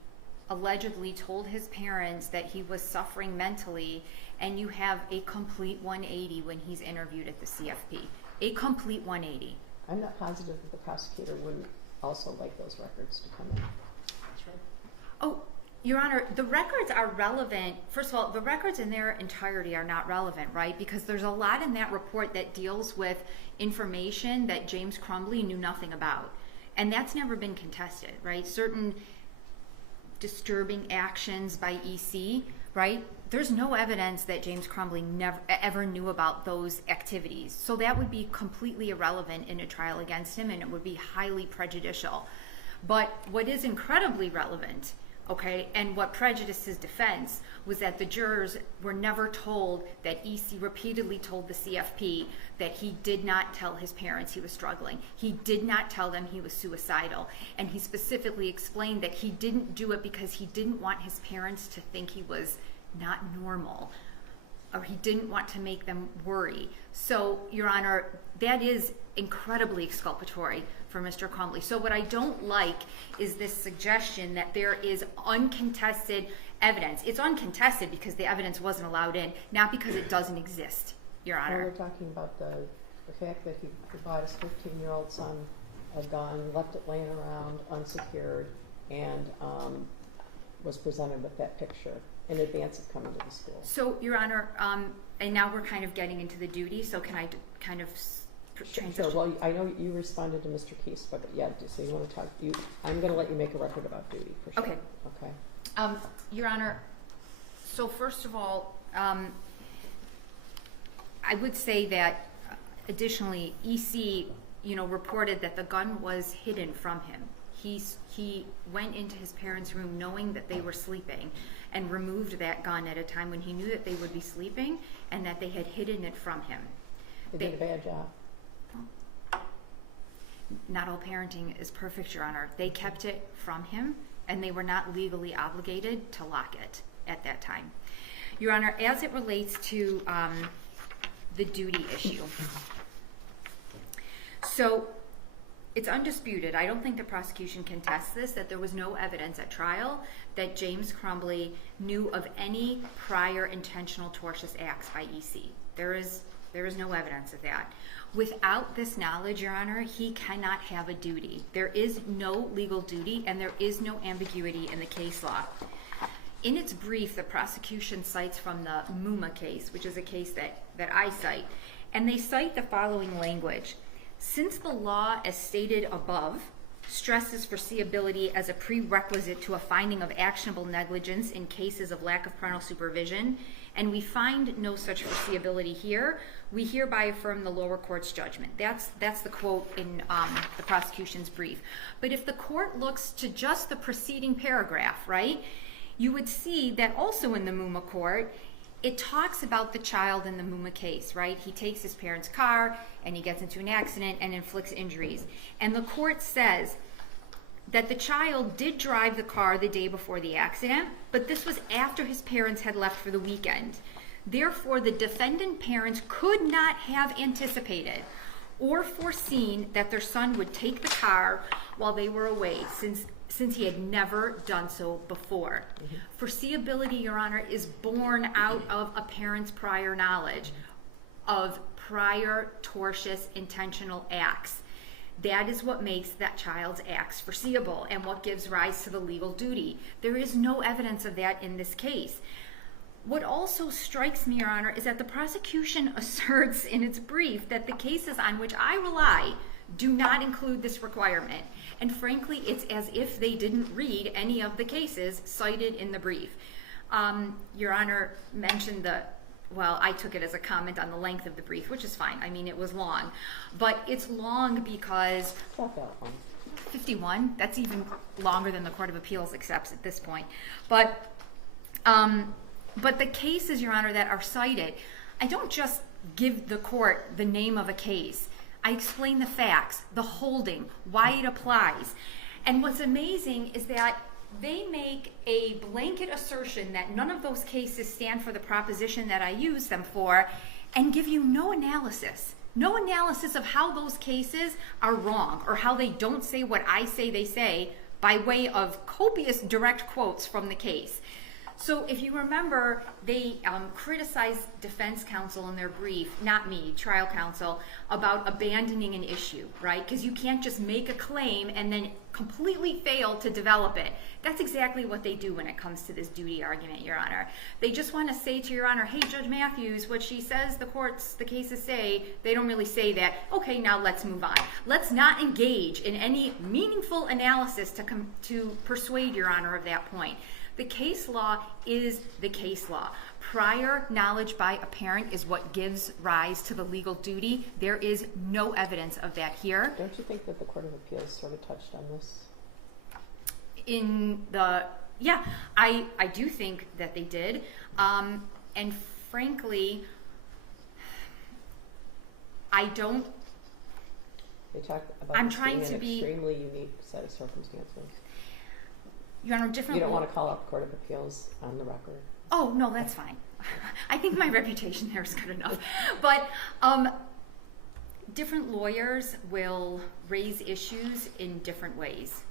allegedly told his parents that he was suffering mentally, and you have a complete 180 when he's interviewed at the CFP. A complete 180. I'm not positive that the prosecutor wouldn't also like those records to come in. That's right. Oh, Your Honor, the records are relevant. First of all, the records in their entirety are not relevant, right? Because there's a lot in that report that deals with information that James Crumbley knew nothing about. And that's never been contested, right? Certain disturbing actions by EC, right? There's no evidence that James Crumbley ever knew about those activities. So that would be completely irrelevant in a trial against him, and it would be highly prejudicial. But what is incredibly relevant, okay, and what prejudiced his defense was that the jurors were never told that EC repeatedly told the CFP that he did not tell his parents he was struggling. He did not tell them he was suicidal. And he specifically explained that he didn't do it because he didn't want his parents to think he was not normal, or he didn't want to make them worry. So, Your Honor, that is incredibly exculpatory for Mr. Crumbley. So what I don't like is this suggestion that there is uncontested evidence. It's uncontested because the evidence wasn't allowed in, not because it doesn't exist, Your Well, Honor. we're talking about the fact that he bought his 15-year-old son a gun, left it laying around unsecured, and was presented with that picture in advance of coming to the school. So, Your Honor, and now we're kind of getting into the duty, so can I kind of transition? Sure. Well, I know you responded to Mr. Keese, but yeah, so you want to talk? I'm going to let you make a record about duty for sure. Okay. Okay. Your Honor, so first of all, I would say that additionally, EC, reported that the gun was hidden from him. He went into his parents' room knowing that they were sleeping and removed that gun at a time when he knew that they would be sleeping and that they had hidden it from him. They did a bad job. Not all parenting is perfect, Your Honor. They kept it from him, and they were not legally obligated to lock it at that time. Your Honor, as it relates to the duty issue, so it's undisputed. I don't think the prosecution contests this, that there was no evidence at trial that James Crumbley knew of any prior intentional tortious acts by EC. There is no evidence of that. Without this knowledge, Your Honor, he cannot have a duty. There is no legal duty, and there is no ambiguity in the case law. In its brief, the prosecution cites from the Muma case, which is a case that I cite, and they cite the following language. Since the law, as stated above, stresses foreseeability as a prerequisite to a finding of actionable negligence in cases of lack of parental supervision, and we find no such foreseeability here, we hereby affirm the lower court's judgment. That's the quote in the prosecution's brief. But if the court looks to just the preceding paragraph, right, you would see that also in the Muma court, it talks about the child in the Muma case, right? He takes his parents' car and he gets into an accident and inflicts injuries. And the court says that the child did drive the car the day before the accident, but this was after his parents had left for the weekend. Therefore, the defendant parents could not have anticipated or foreseen that their son would take the car while they were away, since he had never done so before. Mm-hmm. Foreseeability, Your Honor, is born out of a parent's prior knowledge of prior tortious intentional acts. That is what makes that child's acts foreseeable and what gives rise to the legal duty. There is no evidence of that in this case. What also strikes me, Your Honor, is that the prosecution asserts in its brief that the cases on which I rely do not include this requirement. And frankly, it's as if they didn't read any of the cases cited in the brief. Your Honor mentioned I took it as a comment on the length of the brief, which is fine. I mean, it was long. But it's long because It's not that long. 51, that's even longer than the Court of Appeals accepts at this point. But the cases, Your Honor, that are cited, I don't just give the court the name of a case. I explain the facts, the holding, why it applies. And what's amazing is that they make a blanket assertion that none of those cases stand for the proposition that I use them for, and give you no analysis of how those cases are wrong or how they don't say what I say they say by way of copious direct quotes from the case. So if you remember, they criticized defense counsel in their brief, not me, trial counsel, about abandoning an issue, right? Because you can't just make a claim and then completely fail to develop it. That's exactly what they do when it comes to this duty argument, Your Honor. They just want to say to Your Honor, hey, Judge Matthews, what she says the cases say, they don't really say that. Okay, now let's move on. Let's not engage in any meaningful analysis to persuade Your Honor of that point. The case law is the case law. Prior knowledge by a parent is what gives rise to the legal duty. There is no evidence of that here. Don't you think that the Court of Appeals sort of touched on this? I do think that they did. And frankly, I don't. They talked about I'm this trying being to an be extremely unique set of circumstances. Your Honor, different. You don't want to call up Court of Appeals on the record. Oh no, that's fine. I think my reputation there is good enough. But different lawyers will raise issues in different ways.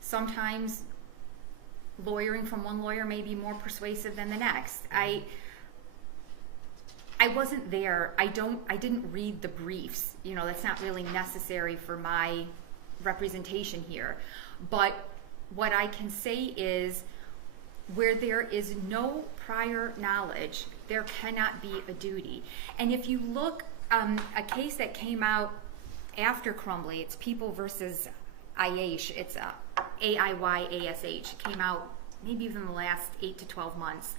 Sometimes lawyering from one lawyer may be more persuasive than the next. I wasn't there. I didn't read the briefs. You know, that's not really necessary for my representation here. But what I can say is, where there is no prior knowledge, there cannot be a duty. And if you look, a case that came out after Crumbley, it's People versus Aish, it's AIYASH, came out maybe even the last 8 to 12 months.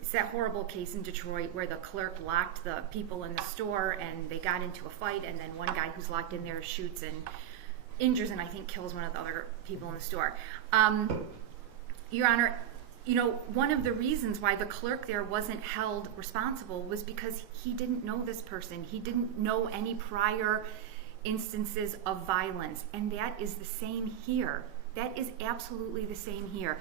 It's that horrible case in Detroit where the clerk locked the people in the store and they got into a fight, and then one guy who's locked in there shoots and injures and I think kills one of the other people in the store. Your Honor, you know, one of the reasons why the clerk there wasn't held responsible was because he didn't know this person. He didn't know any prior instances of violence. And that is the same here. That is absolutely the same here.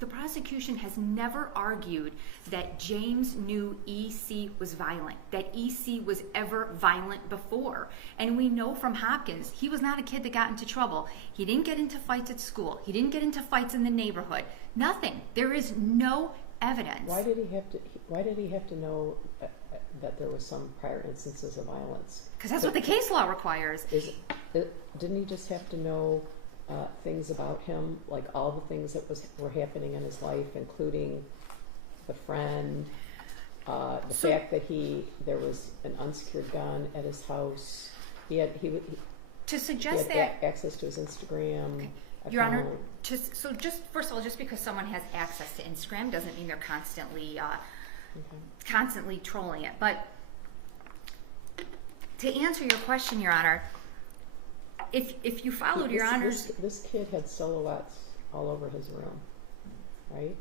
The prosecution has never argued that James knew EC was violent, that EC was ever violent before. And we know from Hopkins, he was not a kid that got into trouble. He didn't get into fights at school. He didn't get into fights in the neighborhood. Nothing. There is no evidence. Why did he have to know that there was some prior instances of violence? Because that's what the case law requires. Didn't he just have to know things about him, like all the things that were happening in his life, including the friend, the fact that there was an unsecured gun at his house. He had access to his Instagram. Okay. Your Honor, just first of all, just because someone has access to Instagram doesn't mean they're constantly trolling it. But to answer your question, Your Honor, if you followed Your Honor's... This kid had silhouettes all over his room, right?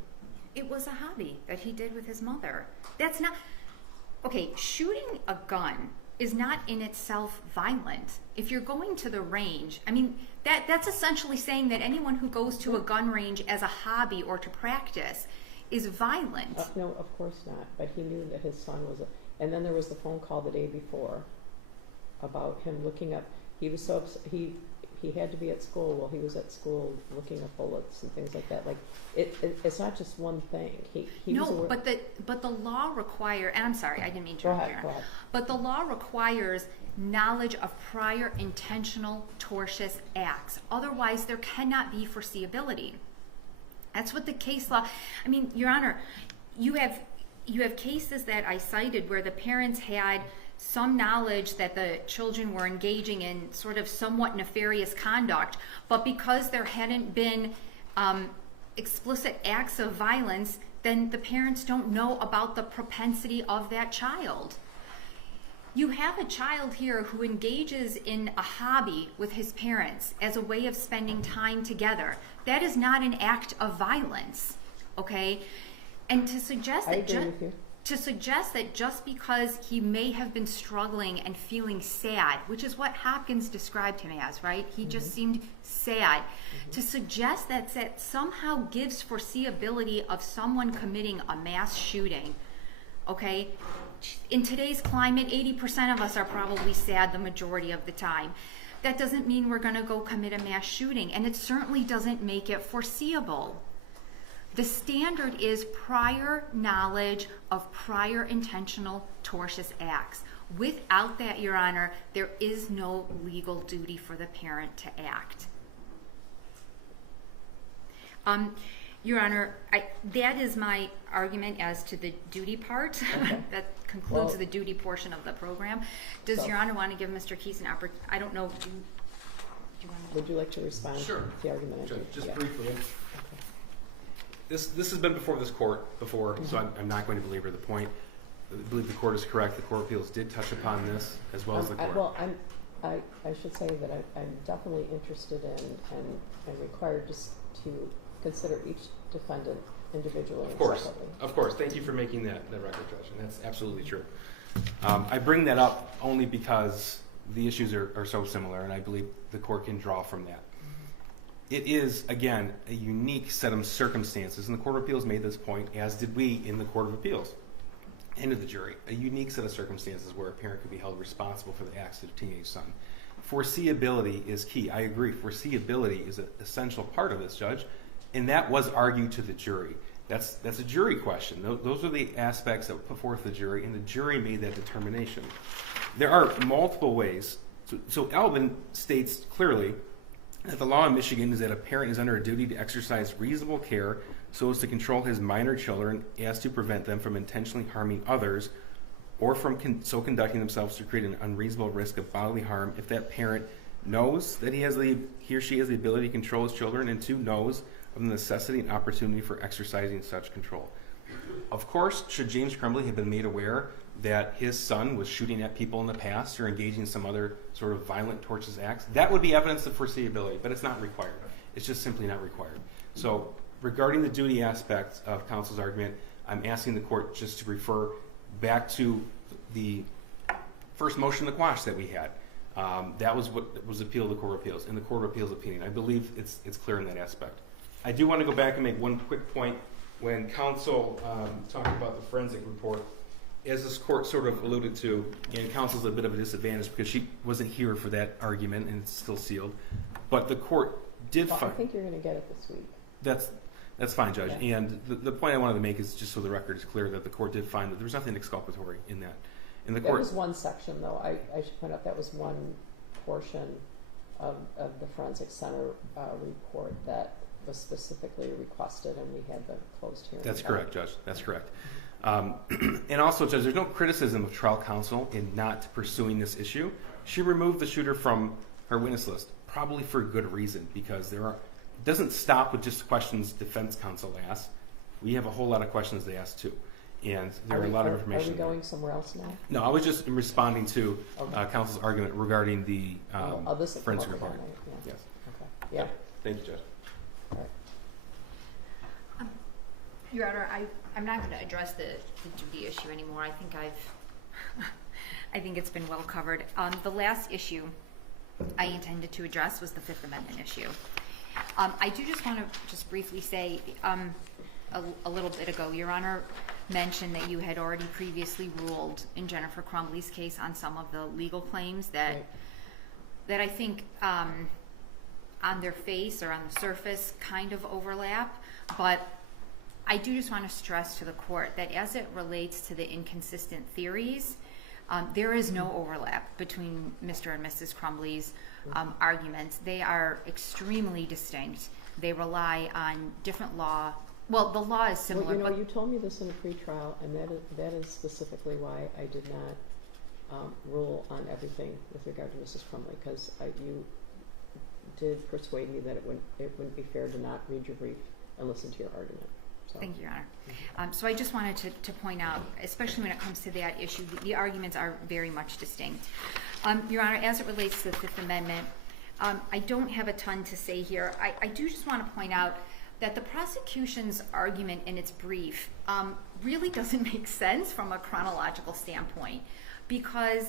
It was a hobby that he did with his mother. That's not... Okay, shooting a gun is not in itself violent. If you're going to the range, I mean, that's essentially saying that anyone who goes to a gun range as a hobby or to practice is violent. No, of course not. But he knew that his son was and then there was the phone call the day before about him looking up. He was so upset. He had to be at school. Well, he was at school looking at bullets and things like that. Like it's not just one thing. But the law requires, and I'm sorry, I didn't mean to interrupt. Go ahead. But the law requires knowledge of prior intentional tortious acts. Otherwise, there cannot be foreseeability. That's what the case law. I mean, Your Honor, you have cases that I cited where the parents had some knowledge that the children were engaging in sort of somewhat nefarious conduct, but because there hadn't been explicit acts of violence, then the parents don't know about the propensity of that child. You have a child here who engages in a hobby with his parents as a way of spending time together. That is not an act of violence, okay? And to suggest I that agree with you. to suggest that just because he may have been struggling and feeling sad, which is what Hopkins described him as, right? He just seemed sad. To suggest that somehow gives foreseeability of someone committing a mass shooting, okay? In today's climate, 80% of us are probably sad the majority of the time. That doesn't mean we're going to go commit a mass shooting, and it certainly doesn't make it foreseeable. The standard is prior knowledge of prior intentional tortious acts. Without that, Your Honor, there is no legal duty for the parent to act. Your Honor, that is my argument as to the duty part. Okay. That concludes Well, the duty portion of the program. Does so- Your Honor want to give Mr. Keese an opportunity? I don't know. Do you want to? Would you like to respond Sure. to the argument? Just Yeah. briefly. This has been before this court before, so I'm not going to belabor the point. I believe the court is correct. The Court of Appeals did touch upon this as well as the court. I should say that I'm definitely interested in and required just to consider each defendant individually and separately. Of course. Thank you for making that record, Judge, and that's absolutely true. I bring that up only because the issues are so similar, and I believe the court can draw from that. It is, again, a unique set of circumstances, and the Court of Appeals made this point, as did we in the Court of Appeals, and to the jury. A unique set of circumstances where a parent could be held responsible for the acts of their teenage son. Foreseeability is key. I agree. Foreseeability is an essential part of this, Judge, and that was argued to the jury. That's a jury question. Those are the aspects that were put forth to the jury, and the jury made that determination. There are multiple ways. So Alvin states clearly that the law in Michigan is that a parent is under a duty to exercise reasonable care so as to control his minor children as to prevent them from intentionally harming others or from so conducting themselves to create an unreasonable risk of bodily harm if that parent knows that he or she has the ability to control his children, and two, knows of the necessity and opportunity for exercising such control. Of course, should James Crumbley have been made aware that his son was shooting at people in the past or engaging in some other sort of violent, tortious acts, that would be evidence of foreseeability, but it's not required. It's just simply not required. So regarding the duty aspect of counsel's argument, I'm asking the court just to refer back to the first motion to quash that we had. That was what was appealed to the Court of Appeals, in the Court of Appeals opinion. I believe it's clear in that aspect. I do want to go back and make one quick point. When counsel talked about the forensic report, as this court sort of alluded to, and counsel's a bit of a disadvantage because she wasn't here for that argument and it's still sealed, but the court did Well, I find... think you're going to get it this week. That's fine, Judge. Okay. And the point I wanted to make is just so the record is clear that the court did find that there was nothing exculpatory in that. And the That court... was one section, though. I should point out that was one portion of the Forensic Center report that was specifically requested, and we had the closed hearing. That's about it. correct, Judge. That's correct. And also, Judge, there's no criticism of trial counsel in not pursuing this issue. She removed the shooter from her witness list, probably for good reason, because it doesn't stop with just questions defense counsel asks. We have a whole lot of questions they ask too, and there are a lot of information. Are we going somewhere else now? No, I was just responding to Okay. counsel's argument regarding the This will come forensic up report. again, right? Yeah. Yes. Okay. Yeah. Thank you, Judge. All right. Your Honor, I'm not going to address the duty issue anymore. I think it's been well covered. The last issue I intended to address was the Fifth Amendment issue. I do just want to just briefly say, a little bit ago, Your Honor mentioned that you had already previously ruled in Jennifer Crumbley's case on some of the legal claims that Right. that I think on their face or on the surface kind of overlap, but I do just want to stress to the court that as it relates to the inconsistent theories, there is no overlap between Mr. and Mrs. Crumbley's arguments. They are extremely distinct. They rely on different law Well, the law is similar, Well, you know, but you told me this in a pretrial, and that is specifically why I did not rule on everything with regard to Mrs. Crumbley, because you did persuade me that it wouldn't be fair to not read your brief and listen to your argument. So. Thank you, Your Honor. So I just wanted to point out, especially when it comes to that issue, the arguments are very much distinct. Your Honor, as it relates to the Fifth Amendment, I don't have a ton to say here. I do just want to point out that the prosecution's argument in its brief really doesn't make sense from a chronological standpoint, because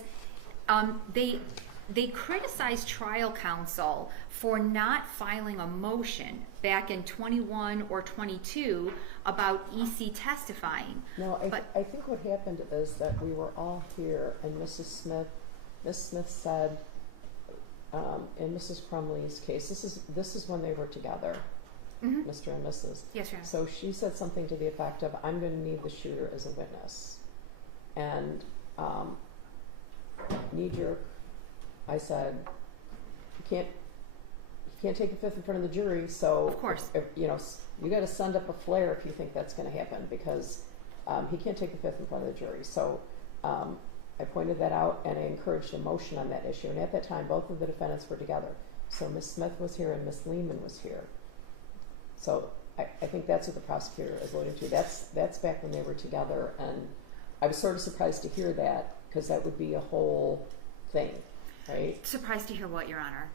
they criticized trial counsel for not filing a motion back in 21 or 22 about EC testifying. No, I think what happened is that we were all here, and Miss Smith said, in Mrs. Crumbley's case, this is when they were together, Mr. and Mrs. Yes, Your Honor. So she said something to the effect of, "I'm going to need the shooter as a witness," and knee jerk, I said, you can't take the Fifth in front of the jury, so Of course. you got to send up a flare if you think that's going to happen, because he can't take the Fifth in front of the jury. So I pointed that out, and I encouraged a motion on that issue. And at that time, both of the defendants were together. So Miss Smith was here and Miss Lehman was here. So I think that's what the prosecutor is alluding to. That's back when they were together, and I was sort of surprised to hear that, because that would be a whole thing, right? Surprised to hear what, Your Honor?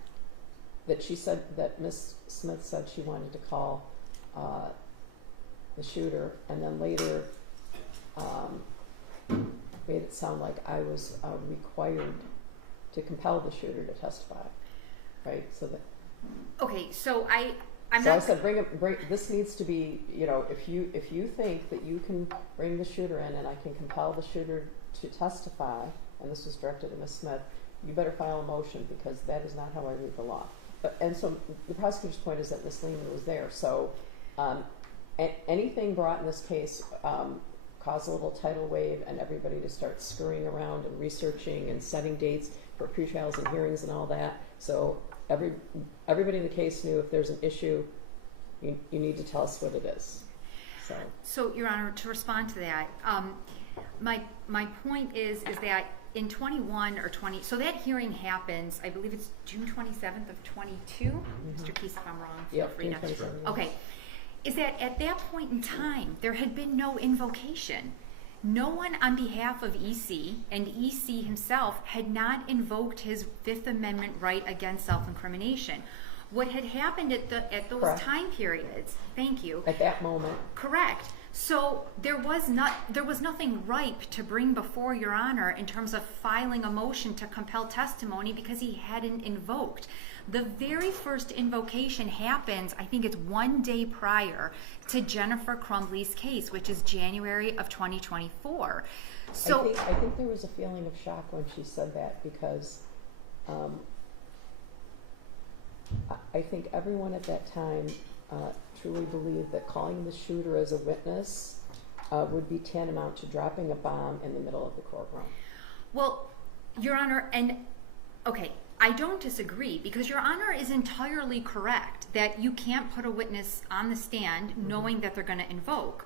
That she said that Miss Smith said she wanted to call the shooter, and then later made it sound like I was required to compel the shooter to testify, right? So that. Okay, so I said, bring this needs to be, if you think that you can bring the shooter in and I can compel the shooter to testify, and this was directed to Miss Smith, you better file a motion, because that is not how I read the law. And so the prosecutor's point is that Miss Lehman was there. So anything brought in this case caused a little tidal wave, and everybody to start scurrying around and researching and setting dates for pre-trials and hearings and all that. So everybody in the case knew if there's an issue, you need to tell us what it is. So Your Honor, to respond to that, my point is that in 21 or 20, so that hearing happens, I believe it's June 27th of 22. Mr. Keese, if I'm wrong, feel free to. Okay. Is that at that point in time, there had been no invocation. No one on behalf of EC, and EC himself, had not invoked his Fifth Amendment right against self-incrimination. What had happened at those Correct. time periods, thank you. At that moment. Correct. So there was nothing ripe to bring before Your Honor in terms of filing a motion to compel testimony, because he hadn't invoked. The very first invocation happens, I think it's 1 day prior to Jennifer Crumbley's case, which is January of 2024. So I think there was a feeling of shock when she said that, because I think everyone at that time truly believed that calling the shooter as a witness would be tantamount to dropping a bomb in the middle of the courtroom. Well, Your Honor, okay, I don't disagree, because Your Honor is entirely correct that you can't put a witness on the stand knowing that they're going to invoke.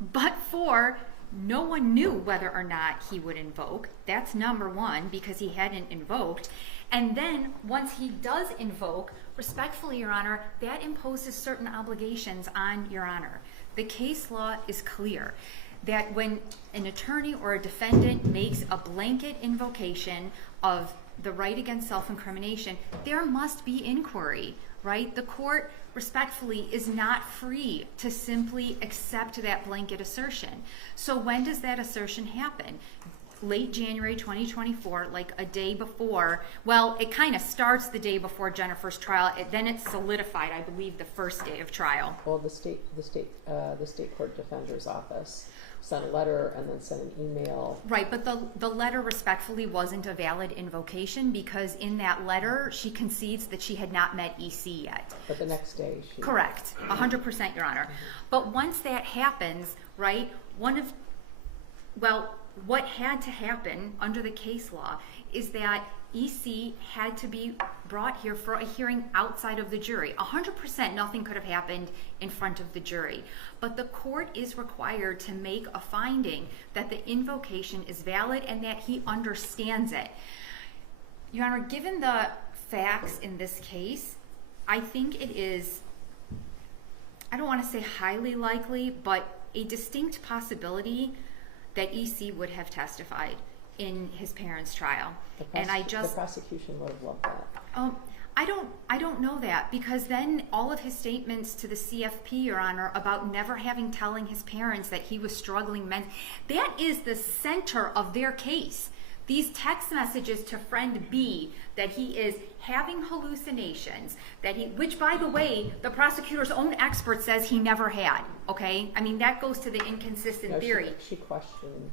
But no one knew whether or not he would invoke. That's number one, because he hadn't invoked. And then once he does invoke, respectfully, Your Honor, that imposes certain obligations on Your Honor. The case law is clear that when an attorney or a defendant makes a blanket invocation of the right against self-incrimination, there must be inquiry, right? The court, respectfully, is not free to simply accept that blanket assertion. So when does that assertion happen? Late January 2024, like a day before. Well, it kind of starts the day before Jennifer's trial. Then it's solidified, I believe, the first day of trial. Well, the state court defender's office sent a letter and then sent an email. Right, but the letter respectfully wasn't a valid invocation, because in that letter she concedes that she had not met EC yet. But the next day she... Correct, 100%, Your Honor. But once that happens, right, what had to happen under the case law is that EC had to be brought here for a hearing outside of the jury. 100% nothing could have happened in front of the jury. But the court is required to make a finding that the invocation is valid and that he understands it. Your Honor, given the facts in this case, I think it is, I don't want to say highly likely, but a distinct possibility that EC would have testified in his parents' trial. The prosecution would have loved that. I don't know that, because then all of his statements to the CFP, Your Honor, about never telling his parents that he was struggling that is the center of their case. These text messages to friend B that he is having hallucinations, which by the way, the prosecutor's own expert says he never had, okay? I mean, that goes to the inconsistent theory. She questioned.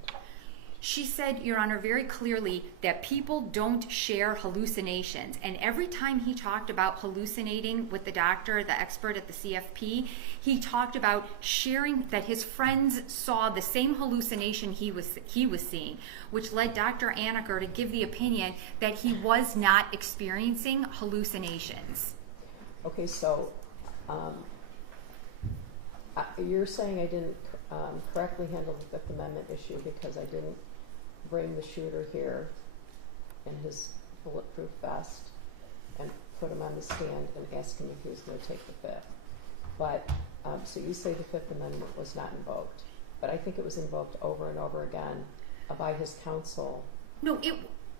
She said, Your Honor, very clearly that people don't share hallucinations. And every time he talked about hallucinating with the doctor, the expert at the CFP, he talked about sharing that his friends saw the same hallucination he was seeing, which led Dr. Anaker to give the opinion that he was not experiencing hallucinations. Okay, so you're saying I didn't correctly handle the Fifth Amendment issue because I didn't bring the shooter here in his bulletproof vest and put him on the stand and ask him if he was going to take the Fifth. But, so you say the Fifth Amendment was not invoked, but I think it was invoked over and over again by his counsel. No,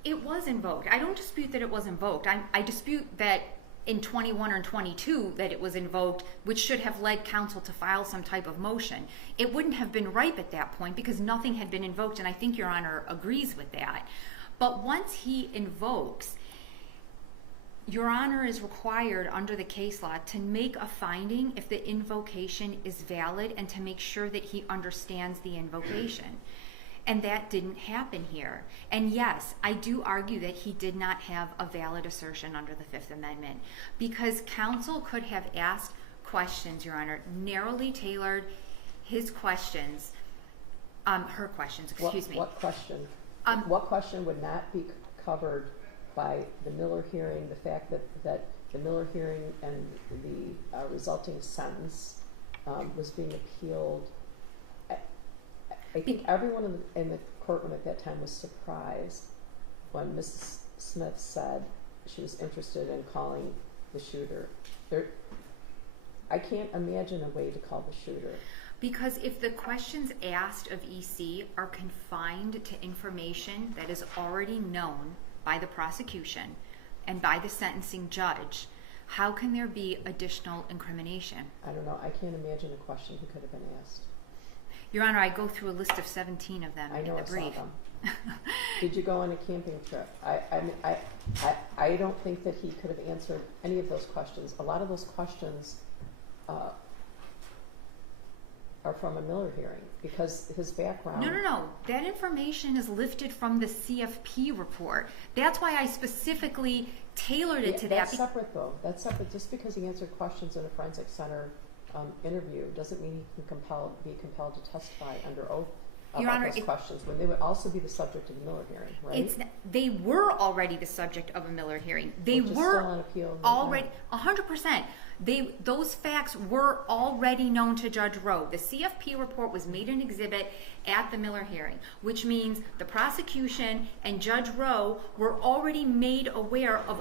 it was invoked. I don't dispute that it was invoked. I dispute that in 21 or 22 that it was invoked, which should have led counsel to file some type of motion. It wouldn't have been ripe at that point because nothing had been invoked, and I think Your Honor agrees with that. But once he invokes, Your Honor is required under the case law to make a finding if the invocation is valid and to make sure that he understands the invocation. And that didn't happen here. And yes, I do argue that he did not have a valid assertion under the Fifth Amendment because counsel could have asked questions, Your Honor, narrowly tailored his questions, her questions, excuse me. What question? What question would not be covered by the Miller hearing, the fact that the Miller hearing and the resulting sentence was being appealed? I think everyone in the courtroom at that time was surprised when Mrs. Smith said she was interested in calling the shooter. I can't imagine a way to call the shooter. Because if the questions asked of EC are confined to information that is already known by the prosecution and by the sentencing judge, how can there be additional incrimination? I don't know. I can't imagine a question he could have been asked. Your Honor, I go through a list of 17 of them in the brief. I saw them. Did you go on a camping trip? I don't think that he could have answered any of those questions. A lot of those questions are from a Miller hearing because his background. No. That information is lifted from the CFP report. That's why I specifically tailored it to that. That's separate, though. That's separate. Just because he answered questions in a forensic center interview doesn't mean he can be compelled to testify under oath about those questions when they would also be the subject of the Miller hearing, right? They were already the subject of a Miller hearing. They Which were is still on appeal already 100%. Those facts were already known to Judge Rowe. The CFP report was made an exhibit at the Miller hearing, which means the prosecution and Judge Rowe were already made aware of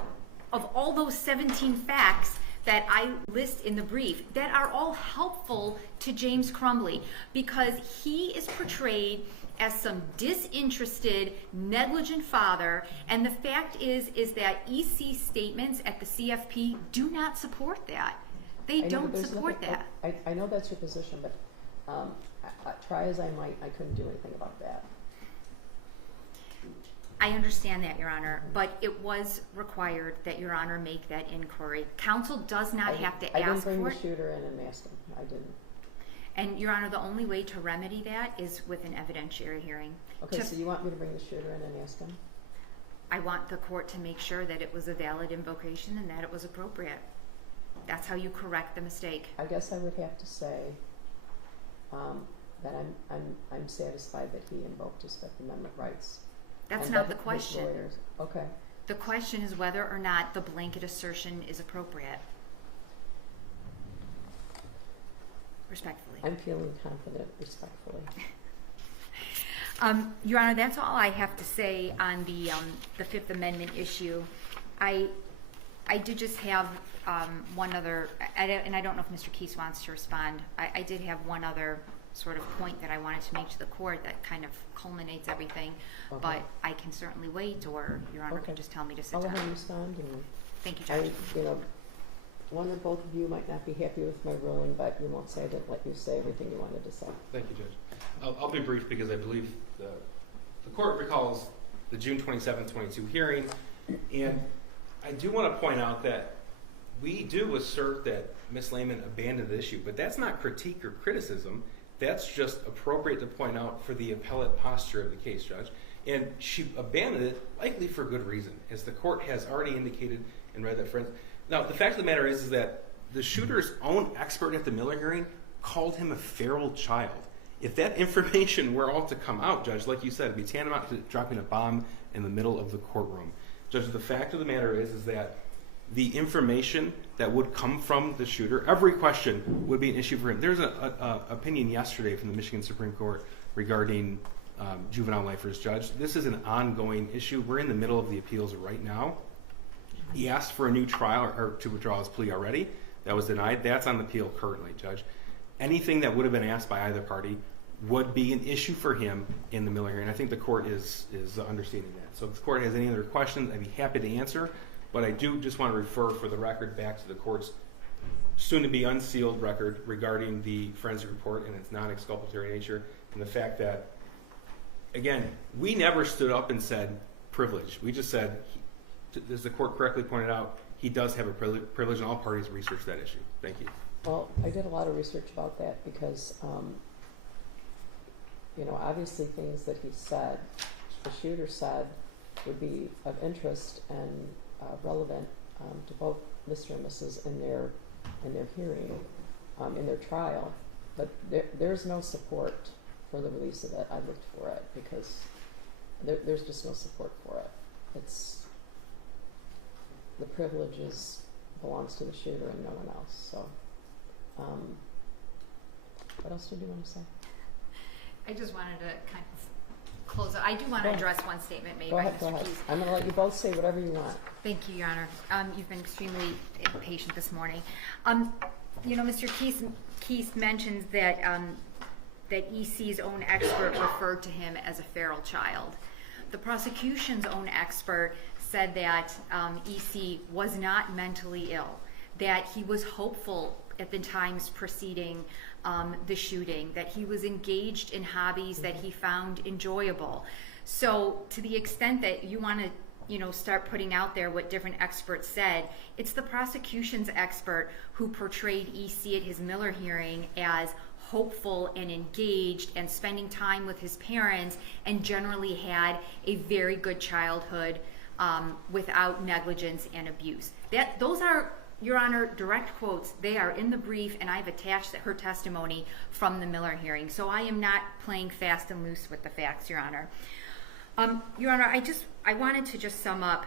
all those 17 facts that I list in the brief that are all helpful to James Crumbley because he is portrayed as some disinterested, negligent father, and the fact is that EC statements at the CFP do not support that. They don't support that. I know that's your position, but try as I might, I couldn't do anything about that. I understand that, Your Honor, but it was required that Your Honor make that inquiry. Counsel does not have to ask for it. I didn't bring the shooter in and ask him. I didn't. And, Your Honor, the only way to remedy that is with an evidentiary hearing. Okay, so you want me to bring the shooter in and ask him? I want the court to make sure that it was a valid invocation and that it was appropriate. That's how you correct the mistake. I guess I would have to say that I'm satisfied that he invoked his Fifth Amendment rights. That's And not that the his question. lawyers- Okay. The question is whether or not the blanket assertion is appropriate. Respectfully. I'm feeling confident, respectfully. Your Honor, that's all I have to say on the Fifth Amendment issue. I did just have one other, and I don't know if Mr. Keese wants to respond. I did have one other sort of point that I wanted to make to the court that kind of culminates everything, Okay. but I can certainly wait, or Your Honor Okay. can just tell me to sit I'll let down. him respond, and Thank you, Judge. one or both of you might not be happy with my ruling, but you won't say I didn't let you say everything you wanted to say. Thank you, Judge. I'll be brief because I believe the court recalls the June 27, 22 hearing, and I do want to point out that we do assert that Ms. Lehman abandoned the issue, but that's not critique or criticism. That's just appropriate to point out for the appellate posture of the case, Judge. And she abandoned it likely for good reason, as the court has already indicated and read that. Now, the fact of the matter is that the shooter's own expert at the Miller hearing called him a feral child. If that information were all to come out, Judge, like you said, it'd be tantamount to dropping a bomb in the middle of the courtroom. Judge, the fact of the matter is that the information that would come from the shooter, every question would be an issue for him. There's an opinion yesterday from the Michigan Supreme Court regarding juvenile lifers, Judge. This is an ongoing issue. We're in the middle of the appeals right now. He asked for a new trial or to withdraw his plea already. That was denied. That's on the appeal currently, Judge. Anything that would have been asked by either party would be an issue for him in the Miller hearing. I think the court is understanding that. So if the court has any other questions, I'd be happy to answer. But I do just want to refer for the record back to the court's soon-to-be unsealed record regarding the forensic report and its non-exculpatory nature, and the fact that, again, we never stood up and said privilege. We just said, as the court correctly pointed out, he does have a privilege, and all parties research that issue. Thank you. Well, I did a lot of research about that because, obviously things that he said, the shooter said, would be of interest and relevant to both Mr. and Mrs. in their hearing, in their trial. But there's no support for the release of it. I looked for it because there's just no support for it. It's the privileges belongs to the shooter and no one else. So, what else did you want to say? I just wanted to kind of close it. I do want to address one statement made Go by ahead. Mr. Keese. I'm going to let you both say whatever you want. Thank you, Your Honor. You've been extremely patient this morning. Mr. Keese mentions that that EC's own expert referred to him as a feral child. The prosecution's own expert said that EC was not mentally ill, that he was hopeful at the times preceding the shooting, that he was engaged in hobbies that he found enjoyable. So to the extent that you want to start putting out there what different experts said, it's the prosecution's expert who portrayed EC at his Miller hearing as hopeful and engaged and spending time with his parents and generally had a very good childhood without negligence and abuse. Those are, Your Honor, direct quotes. They are in the brief, and I've attached her testimony from the Miller hearing. So I am not playing fast and loose with the facts, Your Honor. Your Honor, I wanted to just sum up.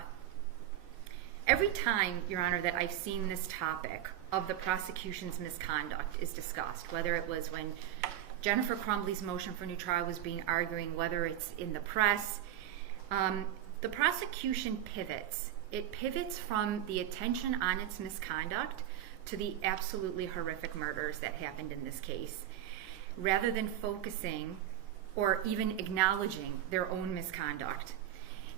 Every time, Your Honor, that I've seen this topic of the prosecution's misconduct is discussed, whether it was when Jennifer Crumbley's motion for new trial was being arguing, whether it's in the press, the prosecution pivots. It pivots from the attention on its misconduct to the absolutely horrific murders that happened in this case, rather than focusing or even acknowledging their own misconduct.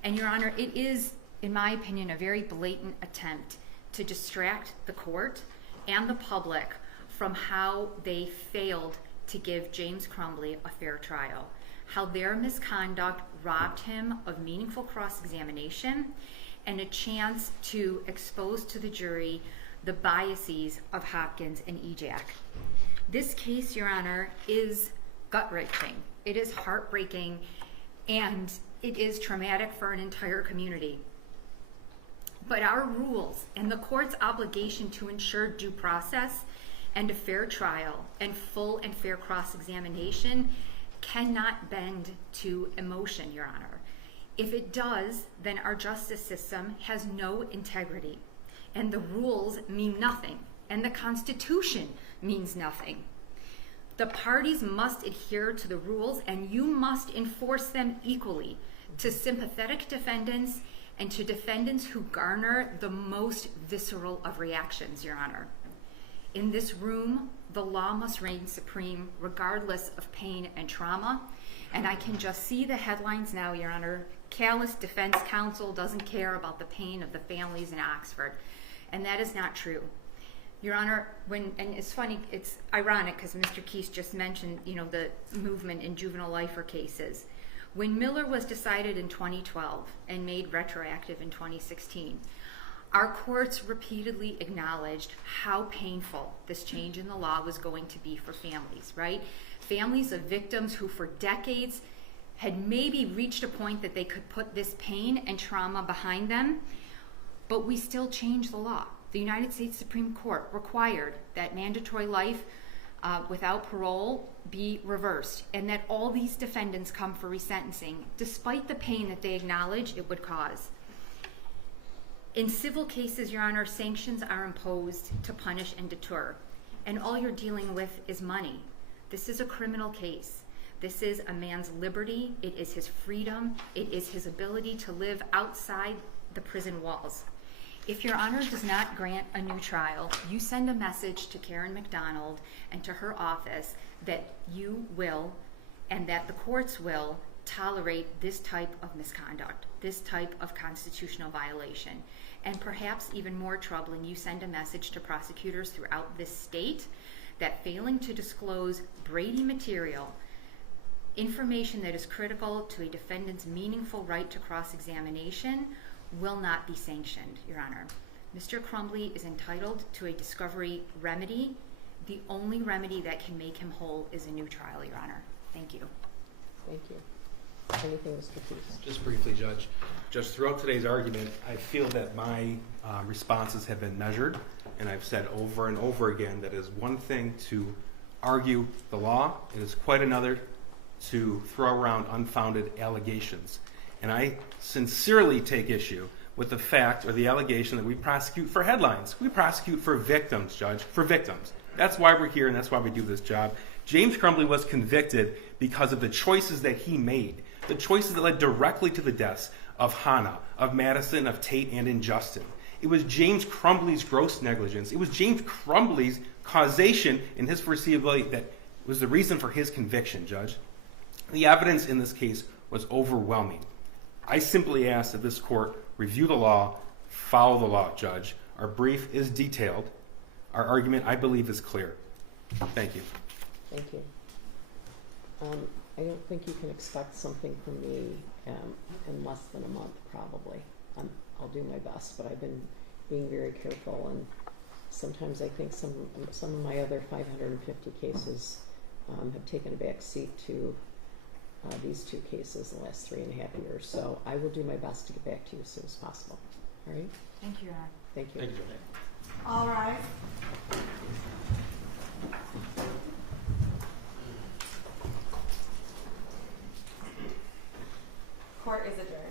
And Your Honor, it is, in my opinion, a very blatant attempt to distract the court and the public from how they failed to give James Crumbley a fair trial, how their misconduct robbed him of meaningful cross-examination and a chance to expose to the jury the biases of Hopkins and EJAC. This case, Your Honor, is gut-wrenching. It is heartbreaking, and it is traumatic for an entire community. But our rules and the court's obligation to ensure due process and a fair trial and full and fair cross-examination cannot bend to emotion, Your Honor. If it does, then our justice system has no integrity, and the rules mean nothing, and the Constitution means nothing. The parties must adhere to the rules, and you must enforce them equally to sympathetic defendants and to defendants who garner the most visceral of reactions, Your Honor. In this room, the law must reign supreme regardless of pain and trauma, and I can just see the headlines now, Your Honor. Callous defense counsel doesn't care about the pain of the families in Oxford, and that is not true. Your Honor, and it's funny, it's ironic because Mr. Keese just mentioned, the movement in juvenile lifer cases. When Miller was decided in 2012 and made retroactive in 2016, our courts repeatedly acknowledged how painful this change in the law was going to be for families, right? Families of victims who for decades had maybe reached a point that they could put this pain and trauma behind them, but we still changed the law. The United States Supreme Court required that mandatory life without parole be reversed, and that all these defendants come for resentencing, despite the pain that they acknowledge it would cause. In civil cases, Your Honor, sanctions are imposed to punish and deter, and all you're dealing with is money. This is a criminal case. This is a man's liberty. It is his freedom. It is his ability to live outside the prison walls. If Your Honor does not grant a new trial, you send a message to Karen McDonald and to her office that you will, and that the courts will, tolerate this type of misconduct, this type of constitutional violation. And perhaps even more troubling, you send a message to prosecutors throughout this state that failing to disclose Brady material, information that is critical to a defendant's meaningful right to cross-examination, will not be sanctioned, Your Honor. Mr. Crumbley is entitled to a discovery remedy. The only remedy that can make him whole is a new trial, Your Honor. Thank you. Thank you. Anything, Mr. Keese? Just briefly, Judge. Judge, throughout today's argument, I feel that my responses have been measured, and I've said over and over again that it is one thing to argue the law, it is quite another to throw around unfounded allegations. And I sincerely take issue with the fact or the allegation that we prosecute for headlines. We prosecute for victims, Judge, for victims. That's why we're here, and that's why we do this job. James Crumbley was convicted because of the choices that he made, the choices that led directly to the deaths of Hannah, of Madison, of Tate, and in Justin. It was James Crumbley's gross negligence. It was James Crumbley's causation and his foreseeability that was the reason for his conviction, Judge. The evidence in this case was overwhelming. I simply ask that this court review the law, follow the law, Judge. Our brief is detailed. Our argument, I believe, is clear. Thank you. Thank you. I don't think you can expect something from me in less than a month, probably. I'll do my best, but I've been being very careful, and sometimes I think some of my other 550 cases have taken a back seat to these two cases in the last 3.5 years. So I will do my best to get back to you as soon as possible. All right? Thank you, Your Honor. Thank you. Thank you, Judge. All right. Court is adjourned.